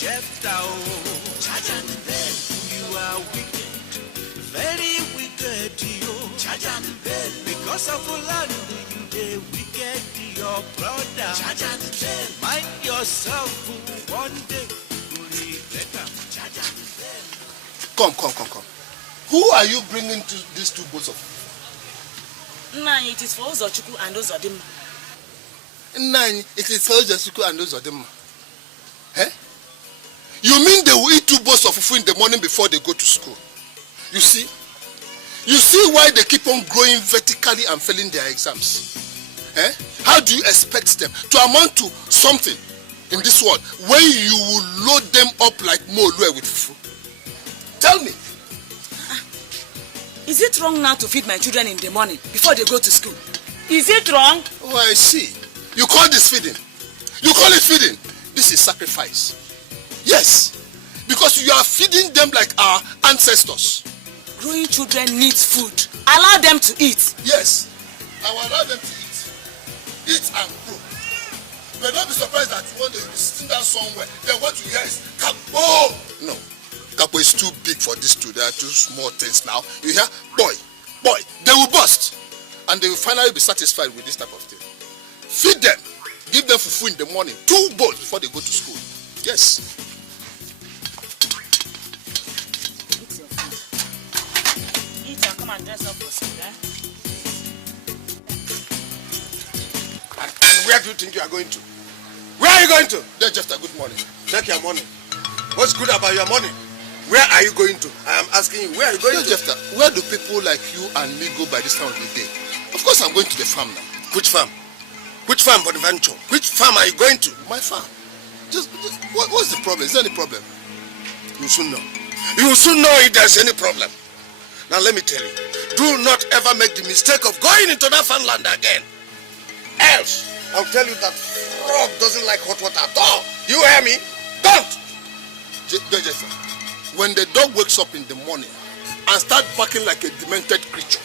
Charge and bell. You are wicked, very wicked, yo. Charge and bell. Because of land, you the wicked, your brother. Charge and bell. Mind yourself, one day you regret them. Charge and bell. Come. Who are you bringing to these two boats of? Nine, it is for Ozochukwu and Ozodim. Nine, it is for Ozochukwu and Ozodim. Eh? You mean they will eat two bowls of fufu in the morning before they go to school? You see why they keep on growing vertically and failing their exams? Eh? How do you expect them to amount to something in this world when you will load them up like Molue with fufu? Tell me. Is it wrong now to feed my children in the morning before they go to school? Is it wrong? Oh, I see. You call this feeding? You call it feeding? This is sacrifice. Yes, because you are feeding them like our ancestors. Growing children need food. Allow them to eat. Yes, I will allow them to eat. Eat and grow. But don't be surprised that one day you'll be sitting down somewhere, then what you hear is Kapo. No, Kapo is too big for these two. There are two small things now. You hear? Boy. They will burst. And they will finally be satisfied with this type of thing. Feed them. Give them fufu in the morning. 2 bowls before they go to school. Yes. Come and dress up for school, eh? And where do you think you are going to? Where are you going to? That's just a good morning. Take your money. What's good about your money? Where are you going to? I am asking you, where are you going to? Jefta, where do people like you and me go by this time of the day? Of course I'm going to the farm now. Which farm? Which farm, Bonaventure? Which farm are you going to? My farm. What's the problem? Is there any problem? You will soon know. You will soon know if there's any problem. Now let me tell you, do not ever make the mistake of going into that farmland again. Else, I'll tell you that frog doesn't like hot water at all. Do you hear me? Don't! When the dog wakes up in the morning and starts barking like a demented creature,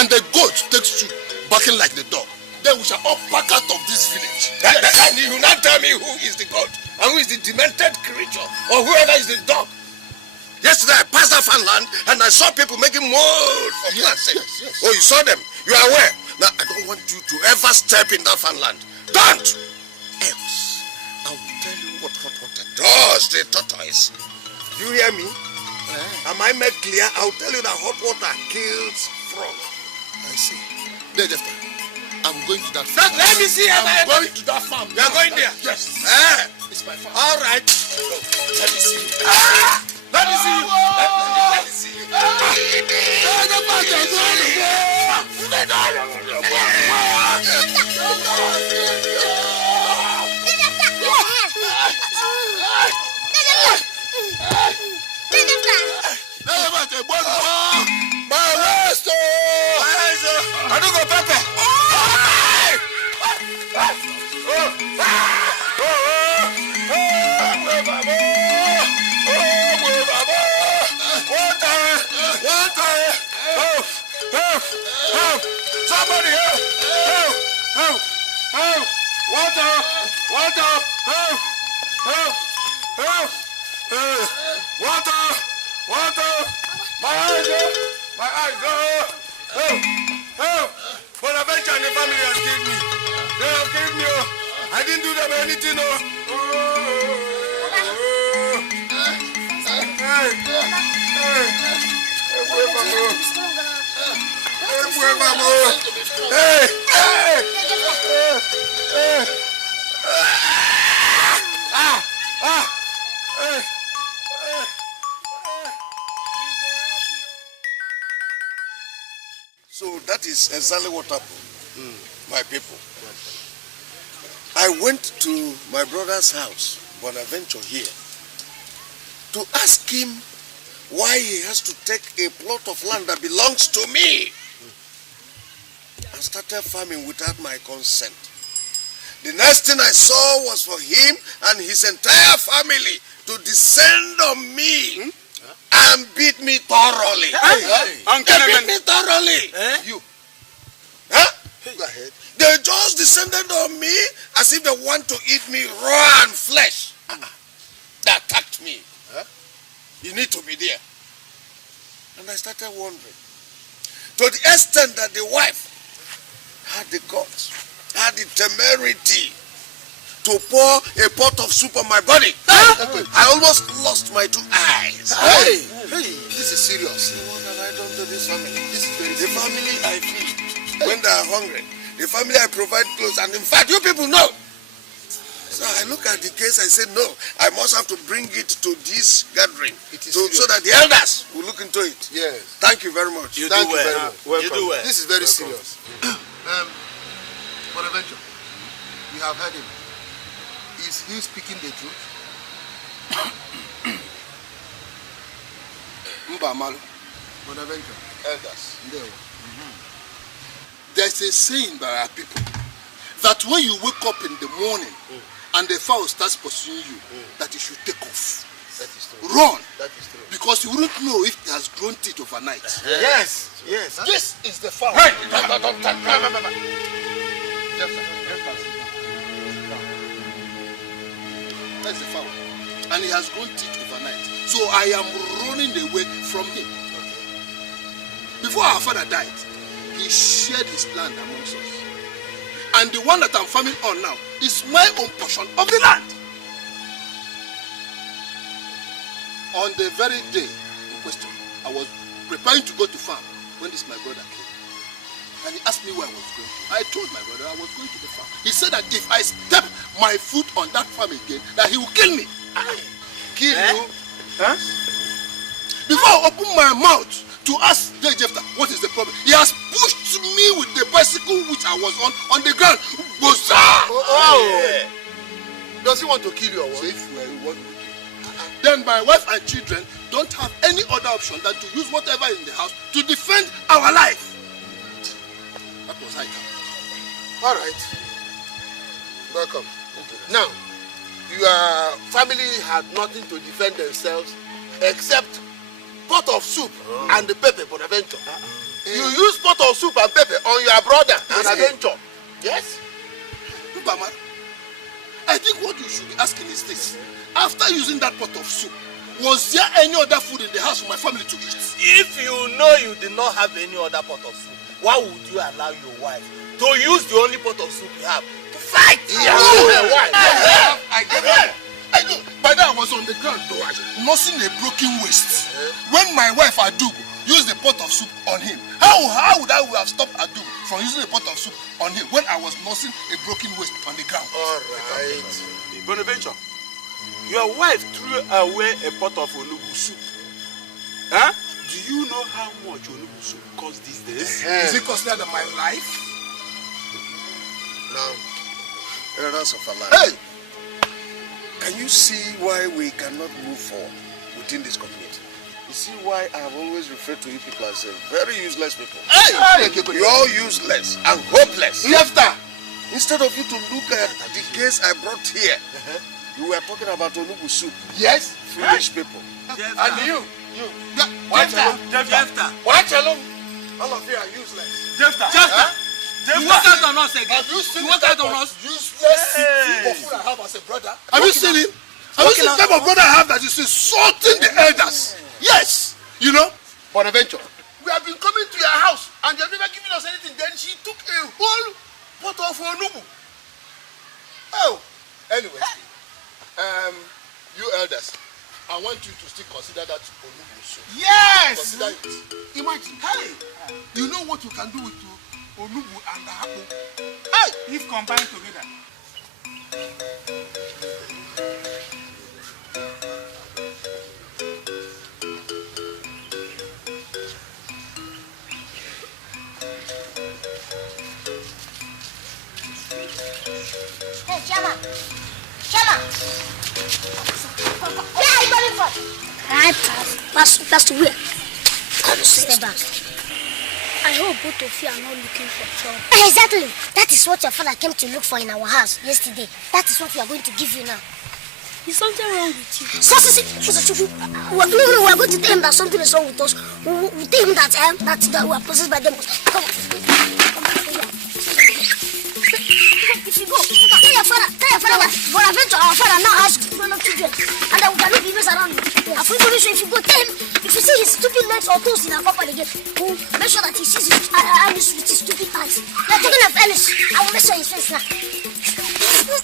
and the goat takes to barking like the dog, then we shall all pack out of this village. And you will not tell me who is the goat and who is the demented creature or whoever is the dog. Yesterday I passed that farmland and I saw people making mold for planting. Yes. Oh, you saw them? You are aware? Now I don't want you to ever step in that farmland. Don't! Else, I will tell you what hot water does to a tortoise. Do you hear me? Am I made clear? I'll tell you that hot water kills frog. I see. I'm going to that farm. Let me see. I'm going to that farm. You are going there? Yes. It's my farm. All right. Let me see you. Let me see you. Let me see you. I don't go Pepe. Somebody help! Water! Water! My eyes! Help! Bonaventure and the family has killed me. They have killed me. I didn't do them anything. So that is exactly what happened, my people. I went to my brother's house, Bonaventure here, to ask him why he has to take a plot of land that belongs to me and started farming without my consent. The next thing I saw was for him and his entire family to descend on me and beat me thoroughly. They beat me thoroughly. You. Huh? Go ahead. They just descended on me as if they want to eat me raw and flesh. That You need to be there. And I started wondering. To the extent that the wife had the guts, had the temerity to pour a pot of soup on my body. I almost lost my 2 eyes. Hey, this is serious. What have I done to this family? This is very The serious. family I feed when they are hungry. The family I provide clothes. And in fact, you people know. So I look at the case, I say, no, I must have to bring it to this gathering so that the elders will look into it. Yes. Thank you very much. You do well. You do well. This is very serious. Bonaventure, you have heard him. Is he speaking the truth? Mbamalu, Bonaventure, elders. There's a saying by our people that when you wake up in the morning and the fowl starts pursuing you, that you should take off. That is true. Run. That is true. Because you wouldn't know if it has grown teeth overnight. Yes. Yes. This is the fowl. Hey! That's the fowl. And he has grown teeth overnight. So I am running away from him. Before our father died, he shared his land amongst us. And the one that I'm farming on now is my own portion of the land. On the very day in question, I was preparing to go to farm when this my brother came. And he asked me where I was going to. I told my brother I was going to the farm. He said that if I step my foot on that farm again, that he will kill me. Kill you? Huh? Before I open my mouth to ask Jephthah what is the problem, he has pushed me with the bicycle which I was on the ground. Yeah. Does he want to kill you or what? So if we want to kill, then my wife and children don't have any other option than to use whatever in the house to defend our life. That was high time. All right. Welcome. Now, your family had nothing to defend themselves except pot of soup and the pepper, Bonaventure. You use pot of soup and pepper on your brother, Bonaventure. Yes? Mbama, I think what you should be asking is this. After using that pot of soup, was there any other food in the house for my family to eat? If you know you did not have any other pot of soup, why would you allow your wife to use the only pot of soup you have to fight? Yeah. Why? I gave her. I know. By then I was on the ground, nursing a broken waist. When my wife Adugu used the pot of soup on him, how would I have stopped Adugu from using a pot of soup on him when I was nursing a broken waist on the ground? All right. Bonaventure, your wife threw away a pot of onubu soup. Huh? Do you know how much onubu soup costs these days? Is it costlier than my life? Now, elders of Allah. Hey! Can you see why we cannot move forward within this community? You see why I have always referred to you people as very useless people. Hey! You're all useless and hopeless. Jephthah! Instead of you to look at the case I brought here, you were talking about onubu soup. Yes? Foolish people. And you? Jephthah. Watch alone. All of you are useless. Jephthah. You work out on us again. Have you seen You the work out type on of us. useless heap of food I have as a brother? Have you seen him? Have you seen the type of brother I have that is insulting the elders? Yes! You know? Bonaventure, we have been coming to your house and you have never given us anything. Then she took a whole pot of onubu. Oh! Anyway, you elders, I want you to still consider that onubu soup. Yes! Consider it. Imagine. Hey! You know what you can do with onubu and akpu? Hey! If combined together. Hey, Chama. Chama. Where are you going from? That's where. Step back. I hope both of you are not looking for trouble. Exactly. That is what your father came to look for in our house yesterday. That is what we are going to give you now. Is something wrong with you? No, we are going to tell him that something is wrong with us. We tell him that we are possessed by demons. Come on. If you go, Tell your father that Bonaventure, our father, now has grown-up children, and that we cannot be messed around with. If you go tell him, if you see his stupid legs or toes in our compound again, we'll make sure that he sees his Alice with his stupid eyes. They're taking of Alice. I will make sure his face now. What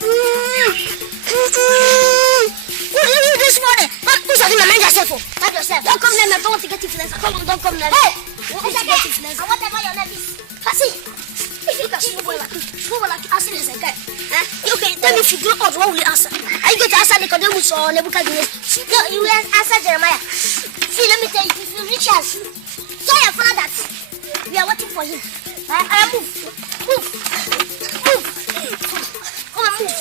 did you do this morning? Who's talking? Mind yourself. Mind yourself. Don't come near me. I don't want to get influence. Don't come near me. Hey! And whatever your name is. Fassi. If you can small boy like asking is a guy. Okay, tell me if you grow up, what will you answer? Are you going to answer Nicodemus or Nebuchadnezzar? No, you will answer Jeremiah. See, let me tell you, if you reach us, tell your father that we are waiting for him. Move. Come on, move.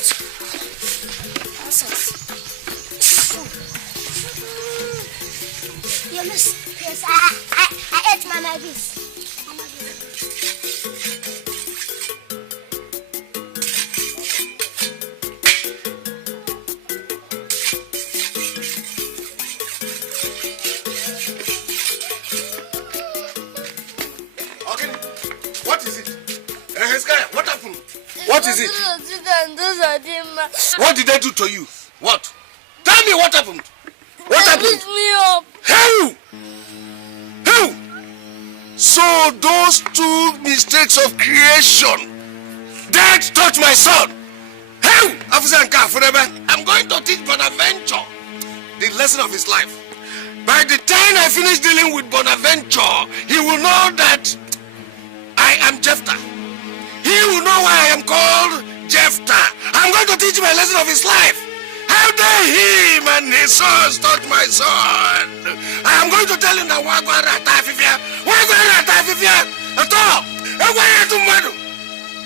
Nonsense. You miss? Yes, I ate my beef. What is it? What did they do to you? What? Tell me what happened. What happened? They beat me up. How? So those two mistakes of creation that touched my son. How? I'm going to teach Bonaventure the lesson of his life. By the time I finish dealing with Bonaventure, he will know that I am Jephthah. He will know why I am called Jephthah. I'm going to teach him a lesson of his life. How dare him and his sons touch my son? I am going to tell him that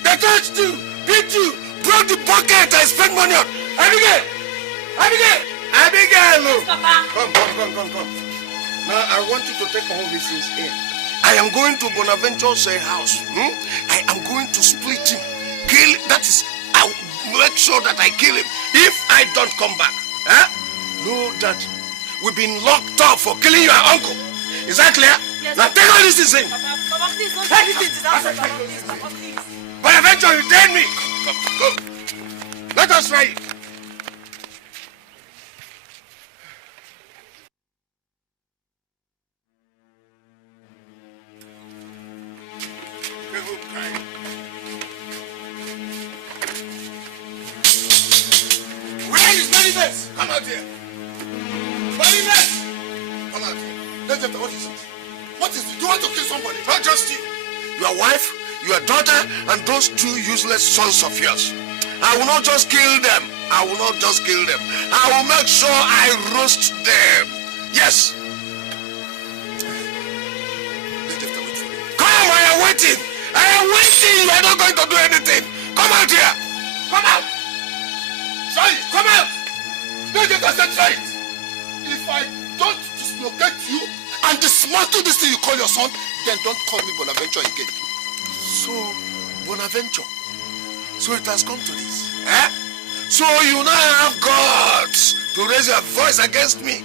they touched you, beat you, brought the bucket and spent money on. Abigail! Come. Now I want you to take all these things in. I am going to Bonaventure's house. I am going to split him. Kill, that is, I'll make sure that I kill him if I don't come back. Know that we've been locked up for killing your uncle. Is that clear? Yes, now take all these things in. Papa, please, don't take this outside, Papa, please. Bonaventure, you dared me. Come. Let us try it. Come out here. Come out here. What is it? Do you want to kill somebody? Not just you. Your wife, your daughter, and those two useless sons of yours. I will not just kill them. I will make sure I roast them. Yes. Come, I am waiting. You are not going to do anything. Come out here. Come out. Try it. Come out. Try it. If I don't dislocate you and dismantle this thing you call your son, then don't call me Bonaventure again. So, Bonaventure. So it has come to this. So you now have guts to raise your voice against me.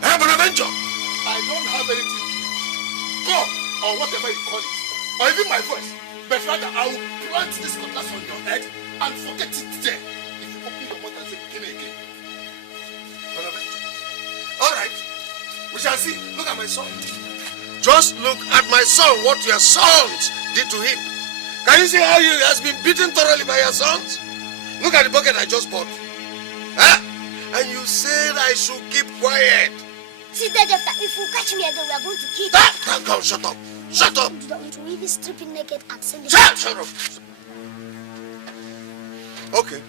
Bonaventure? I don't have anything to do. God, or whatever you call it, or even my voice. But rather, I will plant this cutlass on your head and forget it there. If you open your mouth and say, kill me again. Bonaventure. All right. We shall see. Look at my son. Just look at my son, what your sons did to him. Can you see how he has been beaten thoroughly by your sons? Look at the bucket I just bought. And you said I should keep quiet. See, Jephthah, if you catch me again, we are going to kill you. Come, shut up. Shut up. To really strip him naked and send him. Shut up. Okay.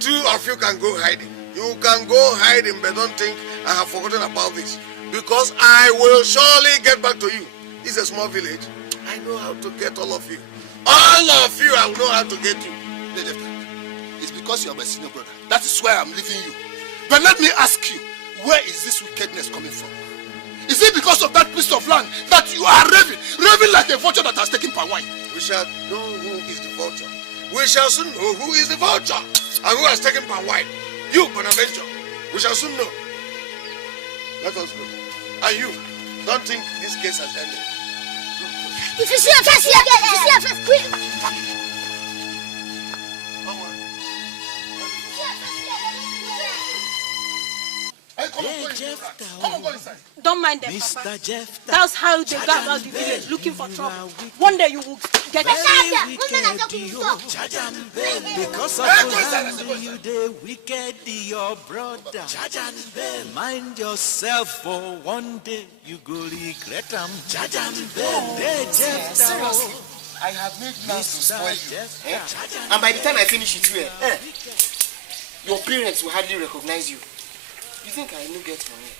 Two of you can go hiding. You can go hiding, but don't think I have forgotten about this. Because I will surely get back to you. It's a small village. I know how to get all of you. All of you, I will know how to get you. It's because you are my senior brother. That is why I'm leaving you. But let me ask you, where is this wickedness coming from? Is it because of that piece of land that you are raving like a vulture that has taken palm wine? We shall know who is the vulture. We shall soon know who is the vulture and who has taken palm wine. You, Bonaventure, we shall soon know. Let us go. And you, don't think this case has ended. If you see a face here, quick. Come on. Come on, go inside. Don't mind them, Papa. That's how they go about the village, looking for trouble. One day you will get Because of you, the wicked, your brother. Mind yourself for one day you go regret them. Seriously, I have made plans to spoil you. And by the time I finish it here, your parents will hardly recognize you. You think I will get money?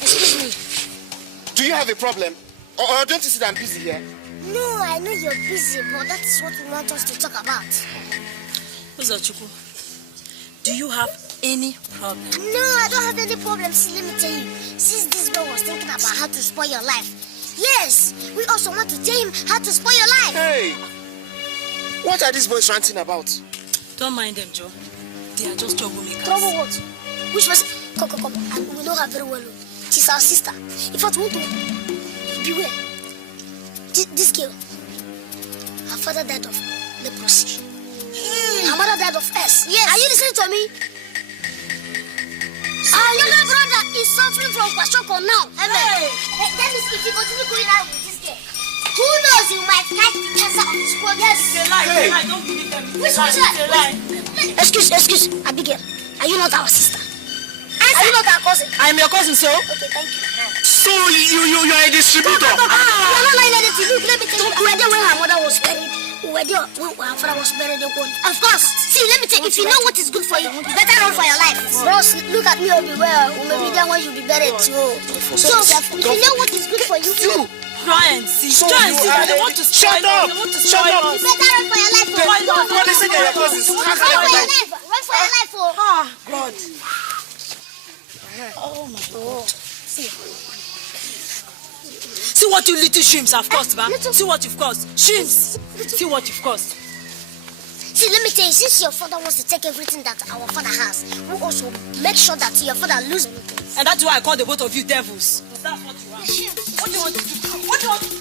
Excuse me. Do you have a problem? Or don't you see that I'm busy here? No, I know you're busy, but that is what we want us to talk about. Uzochukwu, do you have any problem? No, I don't have any problem. See, let me tell you. Since this boy was thinking about how to spoil your life, yes, we also want to tell him how to spoil your life. Hey! What are these boys ranting about? Don't mind them, Joe. They are just troublemakers. Trouble what? Which was... Come. And we know her very well. She's our sister. In fact, we want to... Beware. This girl, her father died of leprosy. Her mother died of S. Yes. Are you listening to me? Our younger brother is suffering from kwashiorkor now. Hey. That means if you continue going out with this girl, who knows, you might catch the cancer of this world. Yes. It's a lie. Hey. I don't believe them. Which it's a lie. Excuse, Abigail. Are you not our sister? Are you not our cousin? I am your cousin, so? Okay, thank you. So you are a distributor? You're not lying anything. Look, let me tell you. We were there when her mother was buried. We were there when her father was buried. Of course. See, let me tell you. If you know what is good for you, you better run for your life. Bros, look at me, I'll be well. We may be there when you be buried too. So, if you know what is good for you, try and see. They want to spoil us. They want to spoil us. You better run for your life. What is it that your cousins? Run for your life. Run for your life. Ah, God. Oh my God. See what you little shrimps have cost, man. See what you've cost. Shrimps. See what you've cost. See, let me tell you, since your father wants to take everything that our father has, we also make sure that your father loses anything. And that's why I call the both of you devils. That's what you want. What do you want to do? What do you want to do?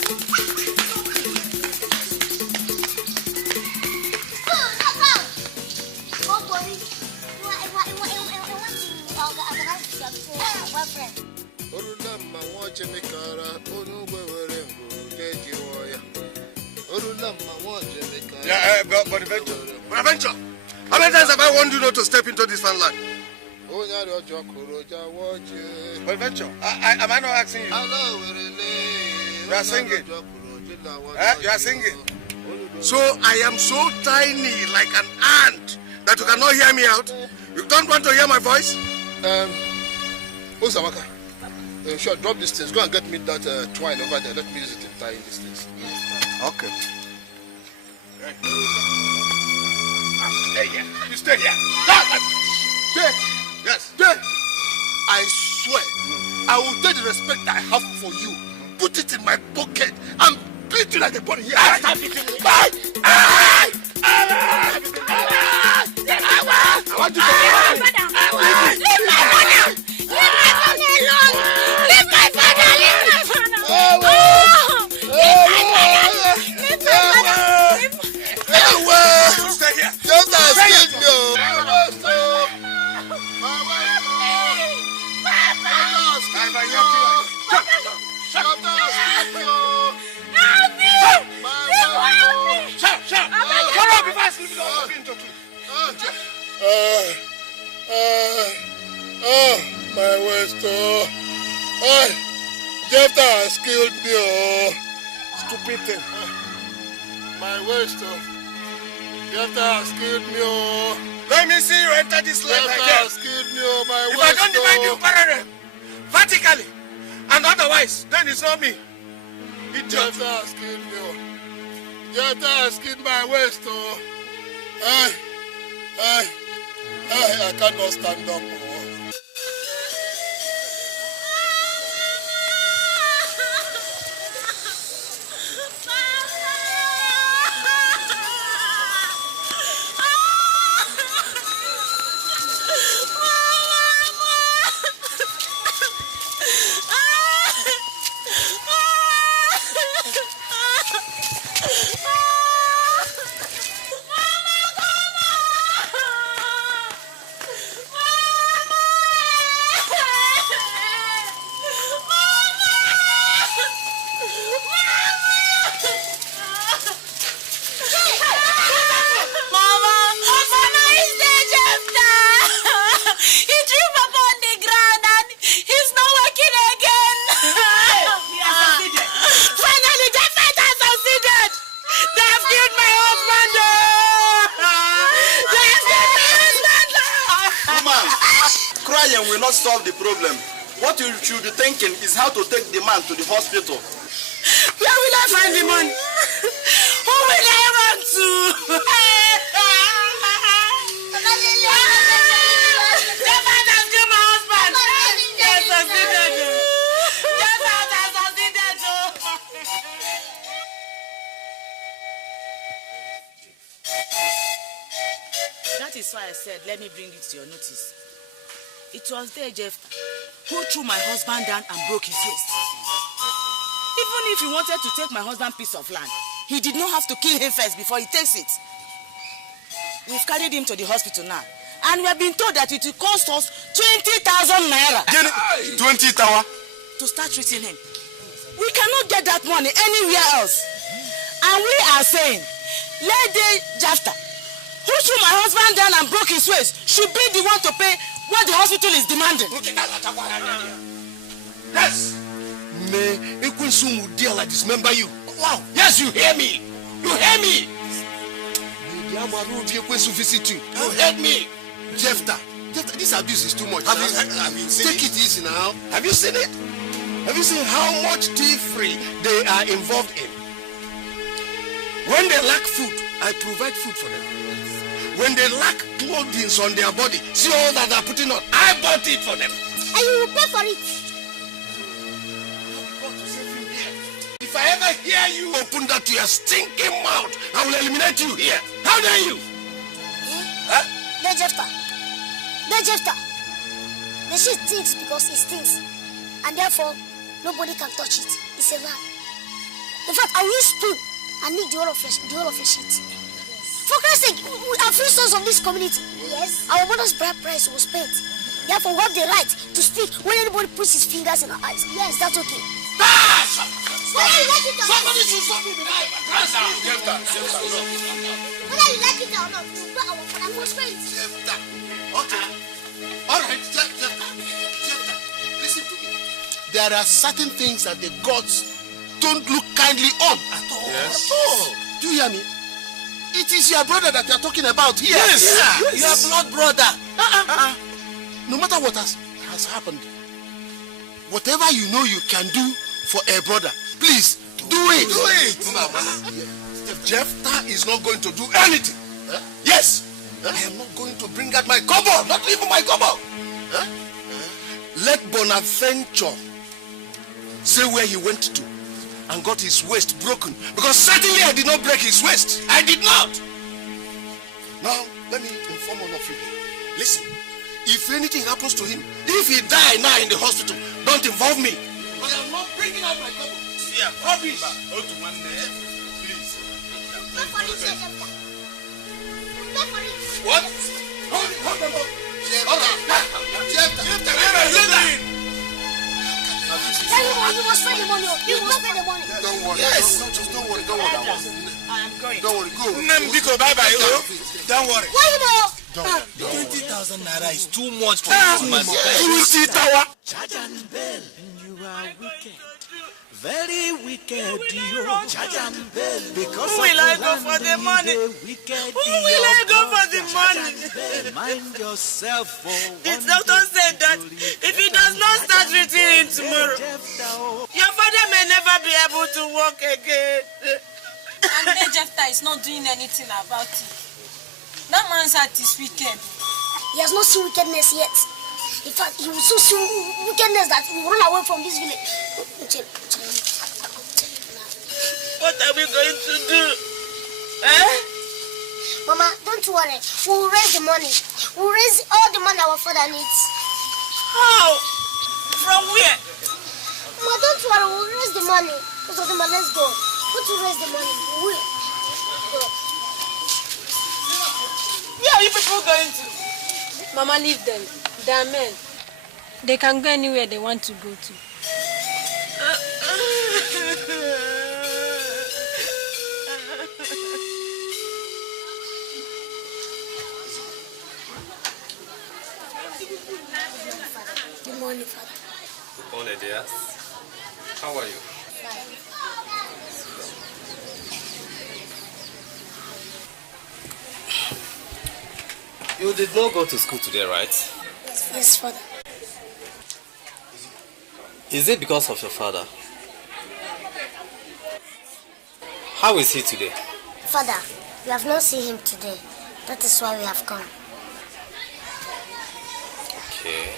Yeah, but Bonaventure. How many times have I warned you not to step into this fan land? Bonaventure, am I not asking you? You are singing. You are singing. So I am so tiny, like an ant, that you cannot hear me out. You don't want to hear my voice? Ozamaka, sure, drop these things. Go and get me that twine over there. Let me use it in tying these things. Okay. Stay here. You stay here. Stay. Yes. Stay. I swear, I will take the respect I have for you, put it in my pocket, and beat you like a bunny. I want you to Leave my father alone. Leave my father. Stay here. Just escape me. My waist, Jefta has killed me, Stupid thing. My waist, Jefta has killed me, Let me see you enter this life Jefta again. has killed me, my If waist, I don't divide you parallel, vertically, and otherwise, then it's not me. Idiot. Jefta has killed me, Jefta has killed my waist, I cannot stand up. crying will not solve the problem. What you should be thinking is how to take the man to the hospital. Where will I find the money? Who will I run to? That is why I said, let me bring it to your notice. It was there, Jeff, who threw my husband down and broke his waist. Even if he wanted to take my husband's piece of land, he did not have to kill him first before he takes it. We've carried him to the hospital now, and we have been told that it will cost us 20,000 naira. 20,000? To start treating him. We cannot get that money anywhere else. And we are saying, Lady Jafta, who threw my husband down and broke his waist, should be the one to pay what the hospital is demanding. Yes. May Ekunsumu deal like dismember you. Wow. Yes, you hear me. You hear me. May the Amaru visit you. You heard me. Jefta, this abuse is too much. Have you seen Take it easy now. Have you seen it? Have you seen how much tea-free they are involved in? When they lack food, I provide food for them. When they lack clothing on their body, see all that they're putting on, I bought it for them. And you will pay for it. If I ever hear you open that to your stinking mouth, I will eliminate you here. How dare you? Huh? The Jefta. The shit stinks because it stinks. And therefore, nobody can touch it. It's a lie. In fact, I will use spoon and nick the whole of your shit. For Christ's sake, we are free sons of this community. Yes. Our mother's bride price was paid. Therefore, we have the right to speak when anybody puts his fingers in our eyes. Yes, that's okay. Somebody should stop me with that. Whether you like it or not, we are our father most friends. Okay. All right, Jefta. Listen to me. There are certain things that the gods don't look kindly on at all. Yes. At all. Do you hear me? It is your brother that you are talking about here. Yes. Your blood brother. No matter what has happened, whatever you know you can do for a brother, please do it. Do it. Jefta is not going to do anything. Huh? Yes. Huh? I am not going to bring out my kobo. Not even my kobo. Huh? Let Bonaventure say where he went to and got his waist broken. Because certainly I did not break his waist. I did not. Now, let me inform all of you here. Listen, if anything happens to him, if he die now in the hospital, don't involve me. But I'm not bringing out my cover. Yeah, rubbish. Please. What? Hold on. All right. You must pay the money. You must pay the money. Don't worry. Yes. Don't worry. I am going. Don't worry. Go. Nambiko, bye-bye. Don't worry. Why you know? 20,000 naira is too much for you. 20,000. Charge and bell, you are wicked. Very wicked, you charge and bell. Because who will I go for the money? Who will I go for the money? Mind yourself. The doctor said that if he does not start treating him tomorrow, your father may never be able to walk again. And then Jefta is not doing anything about it. That man's heart is wicked. He has not seen wickedness yet. In fact, he will so see wickedness that he will run away from this village. What are we going to do? Mama, don't worry. We will raise the money. We will raise all the money our father needs. How? From where? Mama, don't worry. We will raise the money. So, let's go. Go to raise the money. We will. Where are you people going to? Mama, leave them. They are men. They can go anywhere they want to go to. Good morning, Father. Good morning, dear. How are you? Fine. You did not go to school today, right? Yes, Yes, Father. Is it because of your father? How is he today? Father, we have not seen him today. That is why we have come. Okay.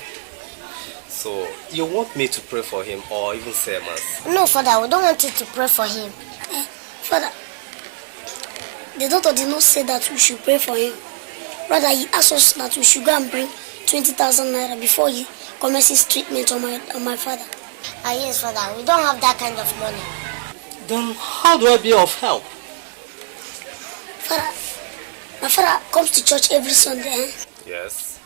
So, you want me to pray for him or even say mass? No, Father, we don't want you to pray for him. Father, the doctor did not say that we should pray for him. Rather, he asked us that we should go and bring 20,000 naira before he commences treatment on my father. Yes, Father, we don't have that kind of money. Then how do I be of help? Father, my father comes to church every Sunday. Yes.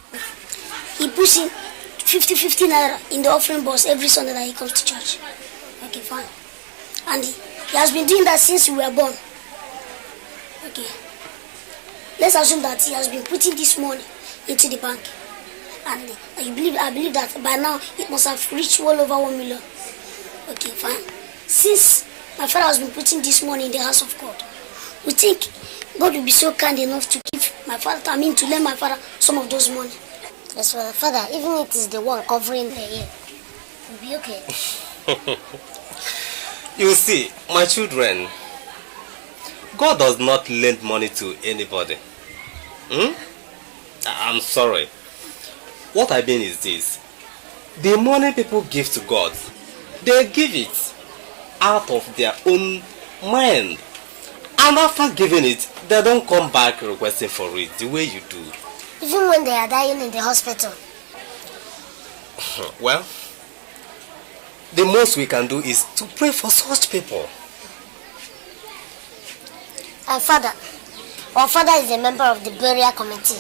He puts in 50 naira in the offering box every Sunday that he comes to church. Okay, fine. And he has been doing that since we were born. Okay. Let's assume that he has been putting this money into the bank. And I believe that by now it must have reached well over 1 million. Okay, fine. Since my father has been putting this money in the house of God, we think God will be so kind enough to give my father, to lend my father some of those money. Yes, Father, even if it is the one covering the ear, it will be okay. You see, my children, God does not lend money to anybody. I'm sorry. What I mean is this. The money people give to God, they give it out of their own mind. And after giving it, they don't come back requesting for it the way you do. Even when they are dying in the hospital. Well, the most we can do is to pray for such people. Father, our father is a member of the burial committee.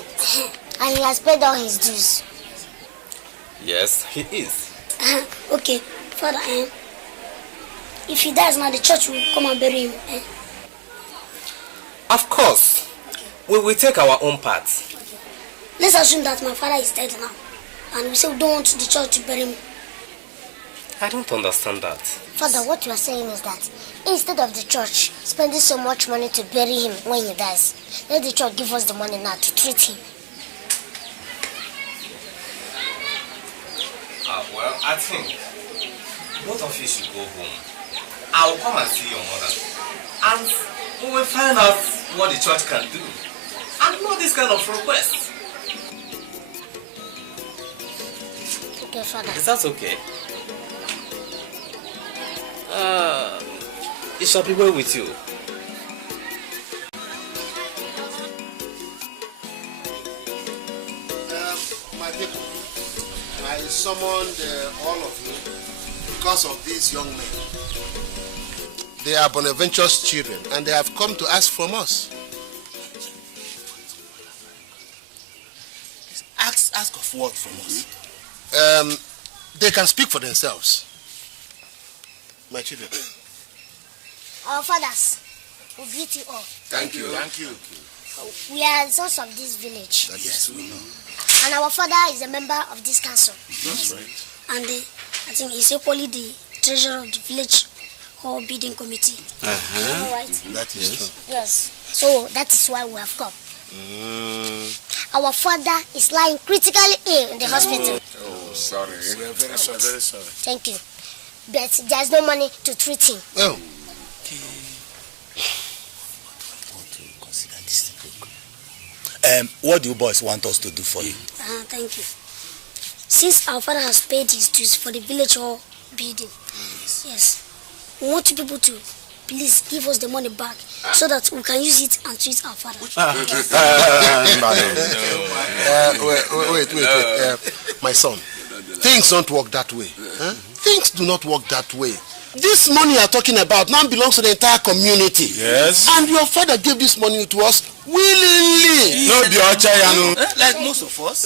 And he has paid all his dues. Yes, he is. Okay, Father, if he dies now, the church will come and bury him. Of course. We will take our own part. Let's assume that my father is dead now. And we say we don't want the church to bury him. I don't understand that. Father, what you are saying is that instead of the church spending so much money to bury him when he dies, let the church give us the money now to treat him. Well, I think both of you should go home. I will come and see your mother. And we will find out what the church can do. And not this kind of request. Okay, Father. Is that okay? It shall be well with you. My people, I summoned all of you because of these young men. They are Bonaventure's children and they have come to ask from us. Ask of what from us? They can speak for themselves. My children. Our fathers, we greet you all. Thank you. Thank you. We are the sons of this village. Yes, we know. And our father is a member of this council. That's right. And I think he's equally the treasurer of the village hall bidding committee. Uh-huh. Right? That is true. Yes. So that is why we have come. Our father is lying critically ill in the hospital. Oh, sorry. We are very sorry. Very sorry. Thank you. But there's no money to treat him. Oh. What do you boys want us to do for you? Thank you. Since our father has paid his dues for the village hall building, yes, we want you people to please give us the money back so that we can use it and treat our father. Wait. My son, things don't work that way. Huh? Things do not work that way. This money you are talking about now belongs to the entire community. Yes. And your father gave this money to us willingly. No, Like most of us.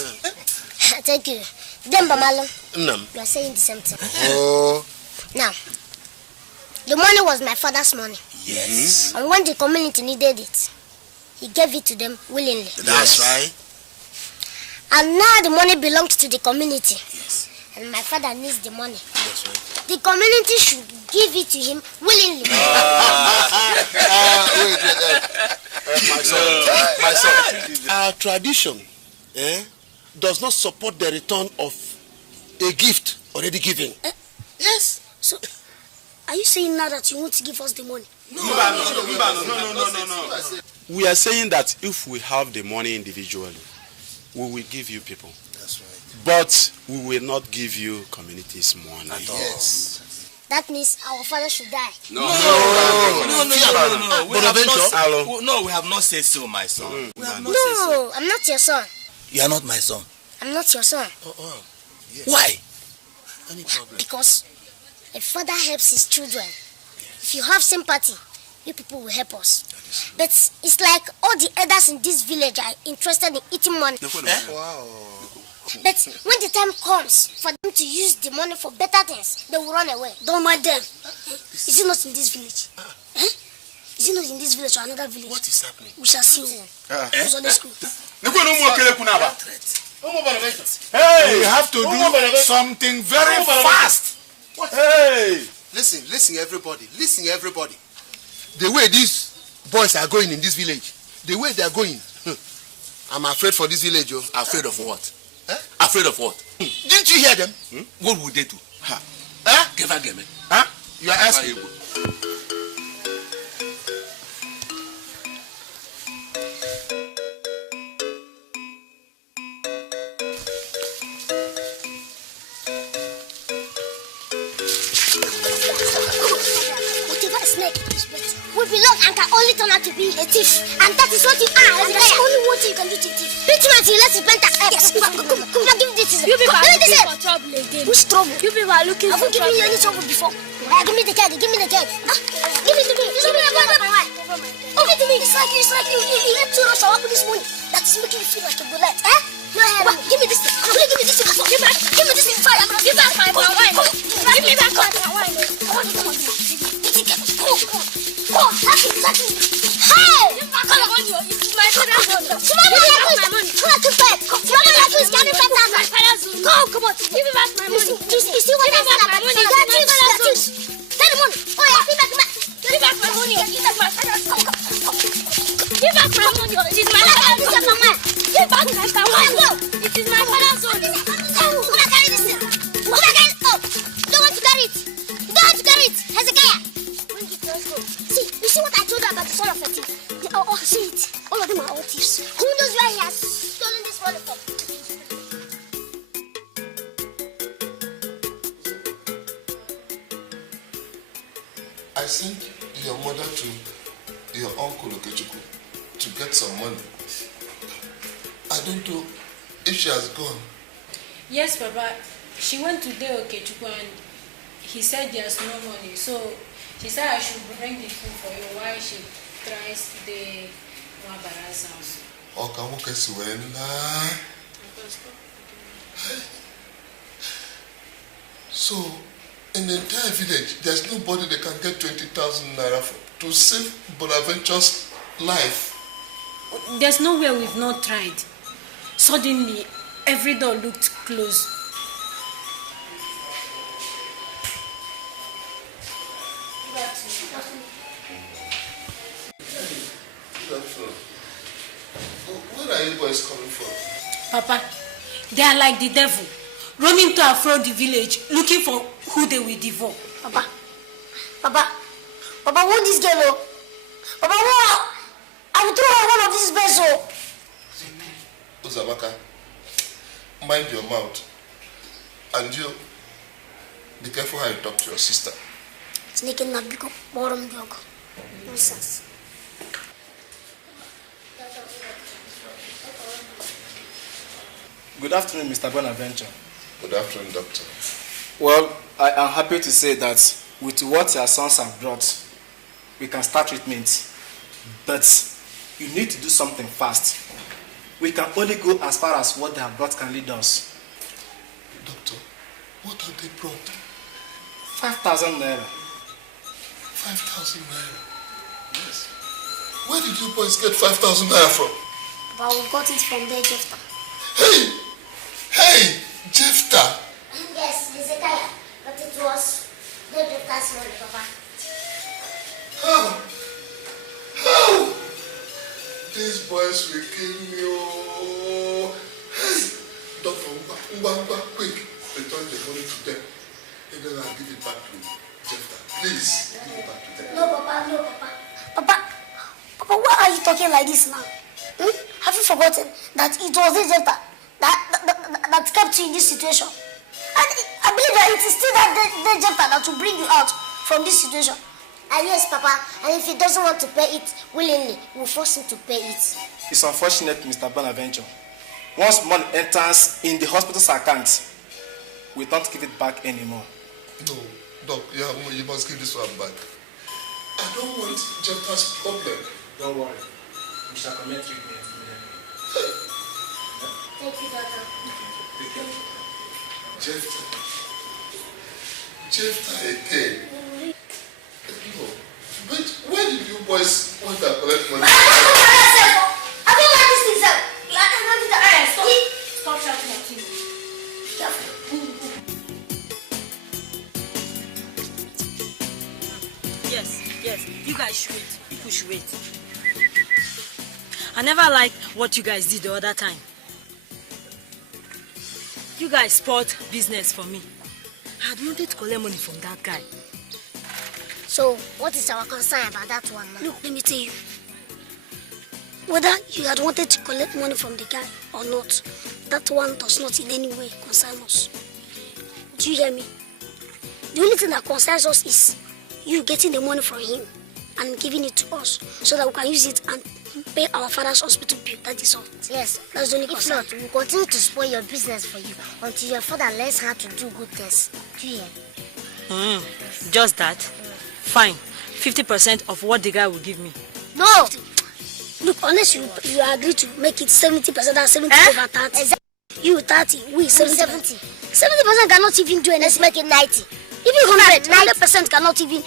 Thank you. Demba Malo, No. you are saying the same thing. Oh. Now, the money was my father's money. Yes. And when the community needed it, he gave it to them willingly. That's right. And now the money belongs to the community. Yes. And my father needs the money. That's right. The community should give it to him willingly. My son. Our tradition does not support the return of a gift already given. Yes. So, are you saying now that you want to give us the money? No. We are saying that if we have the money individually, we will give you people. That's right. But we will not give you communities money. Yes. That means our father should die. No. We have not said so, my son. We have not said so. No, I'm not your son. You are not my son. I'm not your son. Yes. Why? Any problem? Because a father helps his children. If you have sympathy, you people will help us. But it's like all the elders in this village are interested in eating money. Wow. But when the time comes for them to use the money for better things, they will run away. Don't mind them. Is it not in this village? Is it not in this village or another village? What is happening? We shall see. Who's on the school? Hey, we have to do something very fast. Hey! Listen, everybody. The way these boys are going in this village, the way they are going, I'm afraid for this village. Afraid of what? Eh? Afraid of what? Didn't you hear them? What would they do? Give a game. You are asking. Whatever snake will belong and can only turn out to be a thief. And that is what you are. And that's only one thing you can do to a thief. Bitch, man, let's repent. Yes, come. Now give me this. You people are looking for trouble again. Which trouble? You people are looking for trouble. Have you given me any trouble before? Give me the keg. Give me the keg. Give it to me. Give me my wife. Give it to me. It's like you let two rush up with this money. That is making you feel like a bullet. No head. Give me this thing. Give me this thing. Give me this thing. Fire. Give back my wine. Give me back my wine. Come on. Come on. That's it. Hey! Come on. It's my father's money. My money. Come on, please. Give me back my father's money. Come on. Give me back my money. You see what I said? Tell the money. Oh, yeah. Give back my money. Give back my father's money. Give back my money. It is my father's money. Give back my money. It is my father's money. Come on, carry this thing. Come on, carry it. Oh, you don't want to carry it. You don't want to carry it. Hezekiah. Bring it. Let's go. See, you see what I told you about the son of a thief? See it. All of them are all thieves. Who knows where he has stolen this money from? I sent your mother to your uncle Okechukwu to get some money. I don't know if she has gone. Yes, Papa. She went to the Okechukwu and he said there's no money. So she said I should bring the food for you while she tries the Mwabara's house. So, in the entire village, there's nobody that can get 20,000 naira to save Bonaventure's life. There's nowhere we've not tried. Suddenly, every door looked closed. Where are you boys coming from? Papa, they are like the devil, running to Afro the village, looking for who they will devour. Papa, want this girl, oh. Papa, what? I will throw her one of these beds, oh. Uzabaka, mind your mouth. And you, be careful how you talk to your sister. It's making a big bottom dog. Nonsense. Good afternoon, Mr. Bonaventure. Good afternoon, Doctor. Well, I am happy to say that with what your sons have brought, we can start treatment. But you need to do something fast. We can only go as far as what they have brought can lead us. Doctor, what have they brought? 5,000 naira. 5,000 naira? Yes. Where did you boys get 5,000 naira from? But we got it from there, Jephthah. Hey, Jephthah. Yes, Hezekiah. But it was the Jephthah's money, Papa. How? These boys will kill me. Oh. Hey, Quick, return the money to them. And then I'll give it back to Jephthah. Please, give it back to them. No, Papa. Papa, why are you talking like this now? Have you forgotten that it was this Jephthah that kept you in this situation? And I believe that it is still that Jephthah that will bring you out from this situation. Yes, Papa. And if he doesn't want to pay it willingly, we'll force him to pay it. It's unfortunate, Mr. Bonaventure. Once money enters in the hospital's account, we don't give it back anymore. No, Doc, you must give this one back. I don't want Jephthah's problem. Don't worry. We shall commence treatment immediately. Thank you, Doctor. Take care. Jephthah again. No. But where did you boys want to collect money? I don't like this thing, sir. Stop shouting at him. Yes. You guys should wait. People should wait. I never liked what you guys did the other time. You guys spoiled business for me. I had wanted to collect money from that guy. So, what is our concern about that one now? Look, let me tell you. Whether you had wanted to collect money from the guy or not, that one does not in any way concern us. Do you hear me? The only thing that concerns us is you getting the money from him and giving it to us so that we can use it and pay our father's hospital bill. That is all. Yes, that's the only concern. If not, we'll continue to spoil your business for you until your father learns how to do good things. Do you hear? Just that? Fine. 50% of what the guy will give me. No! Look, unless you agree to make it 70% and 70 over 30. Exactly. You 30, we 70. 70% cannot even do anything. Let's make it 90. Even 100% cannot even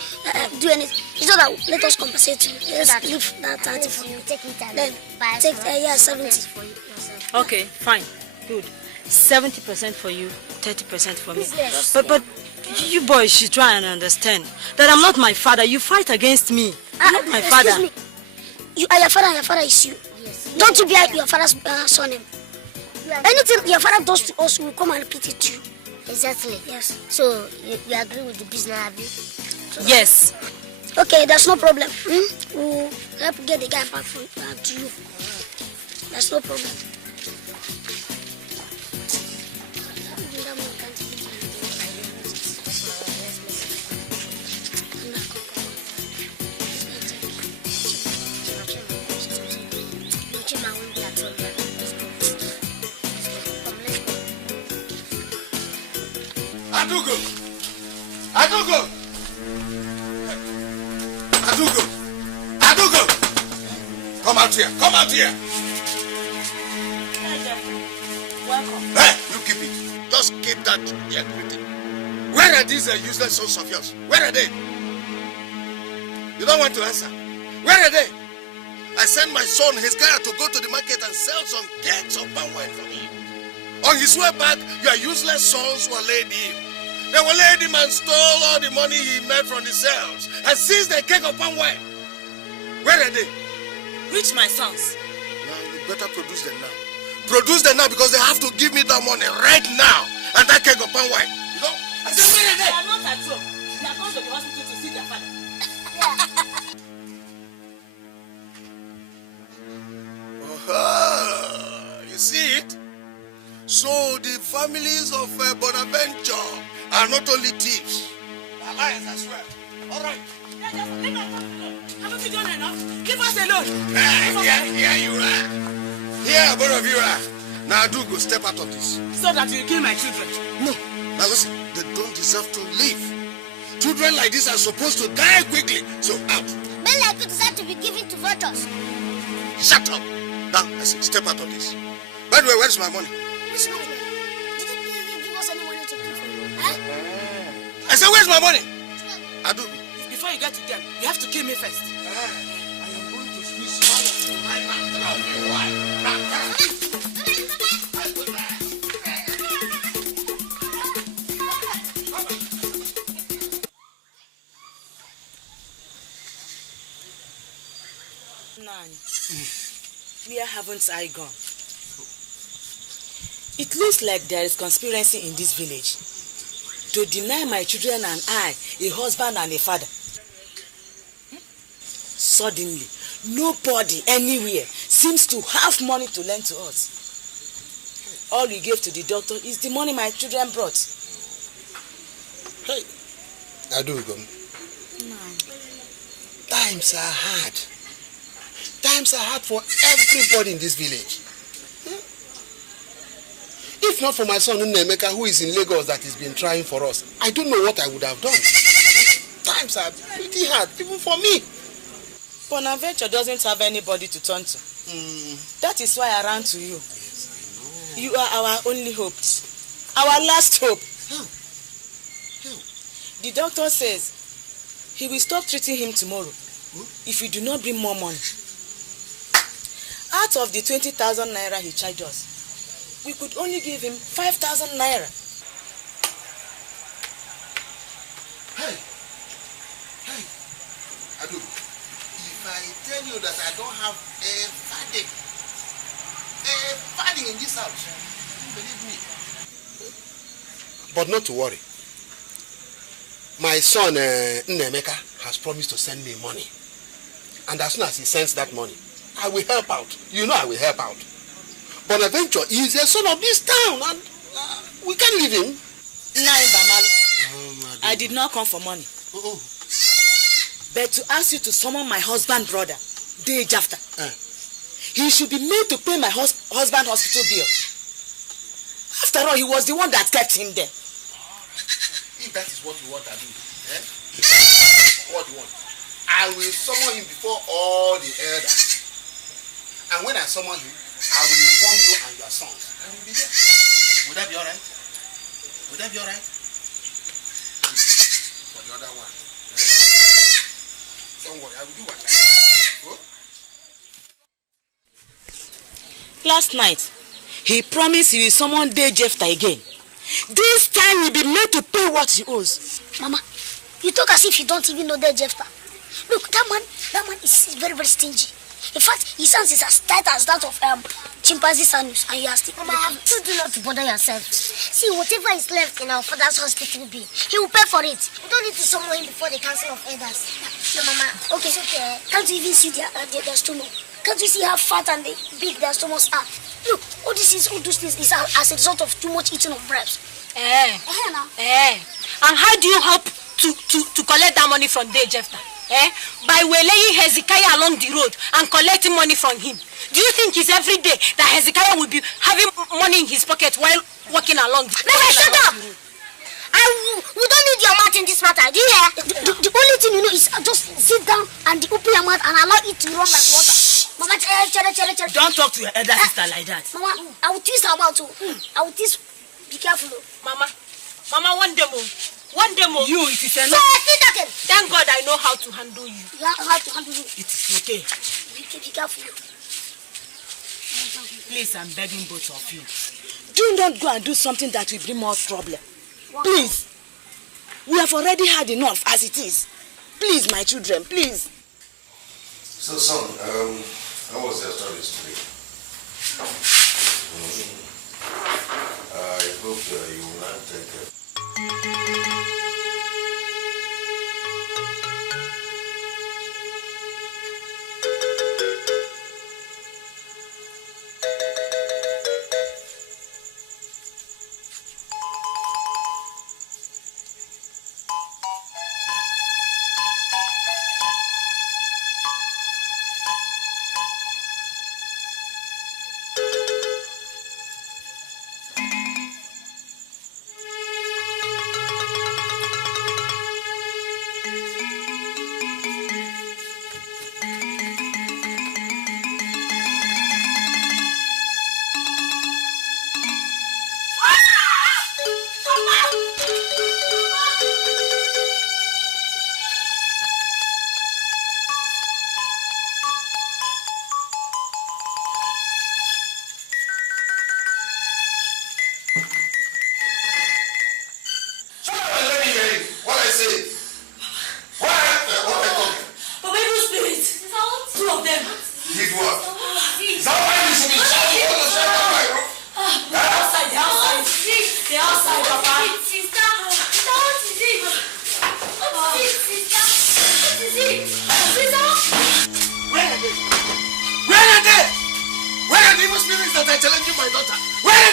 do anything. It's not that let us compensate you. Let's leave that 30 for you. Take it and then take 70. Okay, fine. Good. 70% for you, 30% for me. But you boys should try and understand that I'm not my father. You fight against me. I'm not my father. Me. You are your father and your father is you. Yes. Don't you be your father's son. Anything your father does to us, we will come and repeat it to you. Exactly. Yes. So, you agree with the business, have you? So, yes. Okay, there's no problem. We'll help get the guy back to you. There's no problem. Adugo! Come out here. Welcome. Hey, you keep it. Just keep that here greeting. Where are these useless sons of yours? Where are they? You don't want to answer. Where are they? I sent my son Hezekiah to go to the market and sell some kegs of palm wine for me. On his way back, your useless sons were laid in. They were laid him and stole all the money he made from the sales and seized the keg of palm wine. Where are they? Which my sons? Now, you better produce them now. Produce them now because they have to give me that money right now and that keg of palm wine. You know? I said, where are they? They are not at home. They are going to the hospital to see their father. You see it? So the families of Bonaventure are not only thieves, they are liars as well. All right. Haven't you done enough? Leave us alone. Here you are. Here, both of you are. Now do go step out of this. So that you kill my children. No. Now listen, they don't deserve to live. Children like this are supposed to die quickly. So out. Men like you deserve to be given to vultures. Shut up. Now, I say, step out of this. By the way, where's my money? Which money? Did you give us any money to pay for you? Huh? I said, where's my money? Adu. Before you get to them, you have to kill me first. I am going to squeeze all of you right now. Where haven't I gone? It It looks like there is conspiracy in this village to deny my children and I a husband and a father. Suddenly, nobody anywhere seems to have money to lend to us. All we gave to the doctor is the money my children brought. Hey, Adugum. Times are hard. Times are hard for everybody in this village. If not for my son Nnemeka, who is in Lagos, that has been trying for us, I don't know what I would have done. Times are pretty hard, even for me. Bonaventure doesn't have anybody to turn to. That is why I ran to you. Yes, you are our only hope. Our last hope. How? The doctor says he will stop treating him tomorrow if we do not bring more money. Out of the 20,000 naira he charged us, we could only give him 5,000 naira. Hey, Adu, if I tell you that I don't have a farthing in this house, believe me. But not to worry. My son Nnemeka has promised to send me money. And as soon as he sends that money, I will help out. You know I will help out. Bonaventure is a son of this town and we can't leave him. I did not come for money. But to ask you to summon my husband brother, day after. He should be made to pay my husband hospital bill. After all, he was the one that kept him there. If that is what you want to do, what you want, I will summon him before all the elders. And when I summon him, I will inform you and your sons. I will be there. Would that be alright? Would that be alright? For the other one. Don't worry, I will do what I can. Last night, he promised he will summon Day Jefta again. This time he'll be made to pay what he owes. Mama, you talk as if you don't even know Day Jefta. Look, that man is very, very stingy. In fact, his hands is as tight as that of chimpanzee Sanus, and you are still. Mama, I told you not to bother yourself. See, whatever is left in our father's hospital bill, he will pay for it. We don't need to summon him before the council of elders. No, Mama. Okay, it's okay. Can't you even see their stomach? Can't you see how fat and big their stomachs are? Look, all those things is as a result of too much eating of bread. And how do you hope to collect that money from Day Jefta? By laying Hezekiah along the road and collecting money from him. Do you think it's every day that Hezekiah will be having money in his pocket while walking along the road? Mama, shut up! We don't need your mouth in this matter, do you hear? The only thing you know is just sit down and open your mouth and allow it to run like water. Mama, don't talk to your elder sister like that. Mama, I will twist her mouth too. I will twist. Be careful. Mama, one day more. You, it is enough. Thank God I know how to handle you. You know how to handle you. It is okay. Be careful. Please, I'm begging both of you. Do not go and do something that will bring more trouble. What? Please. We have already had enough as it is. Please, my children, please. So, son, how was your studies today? I hope you will not take it.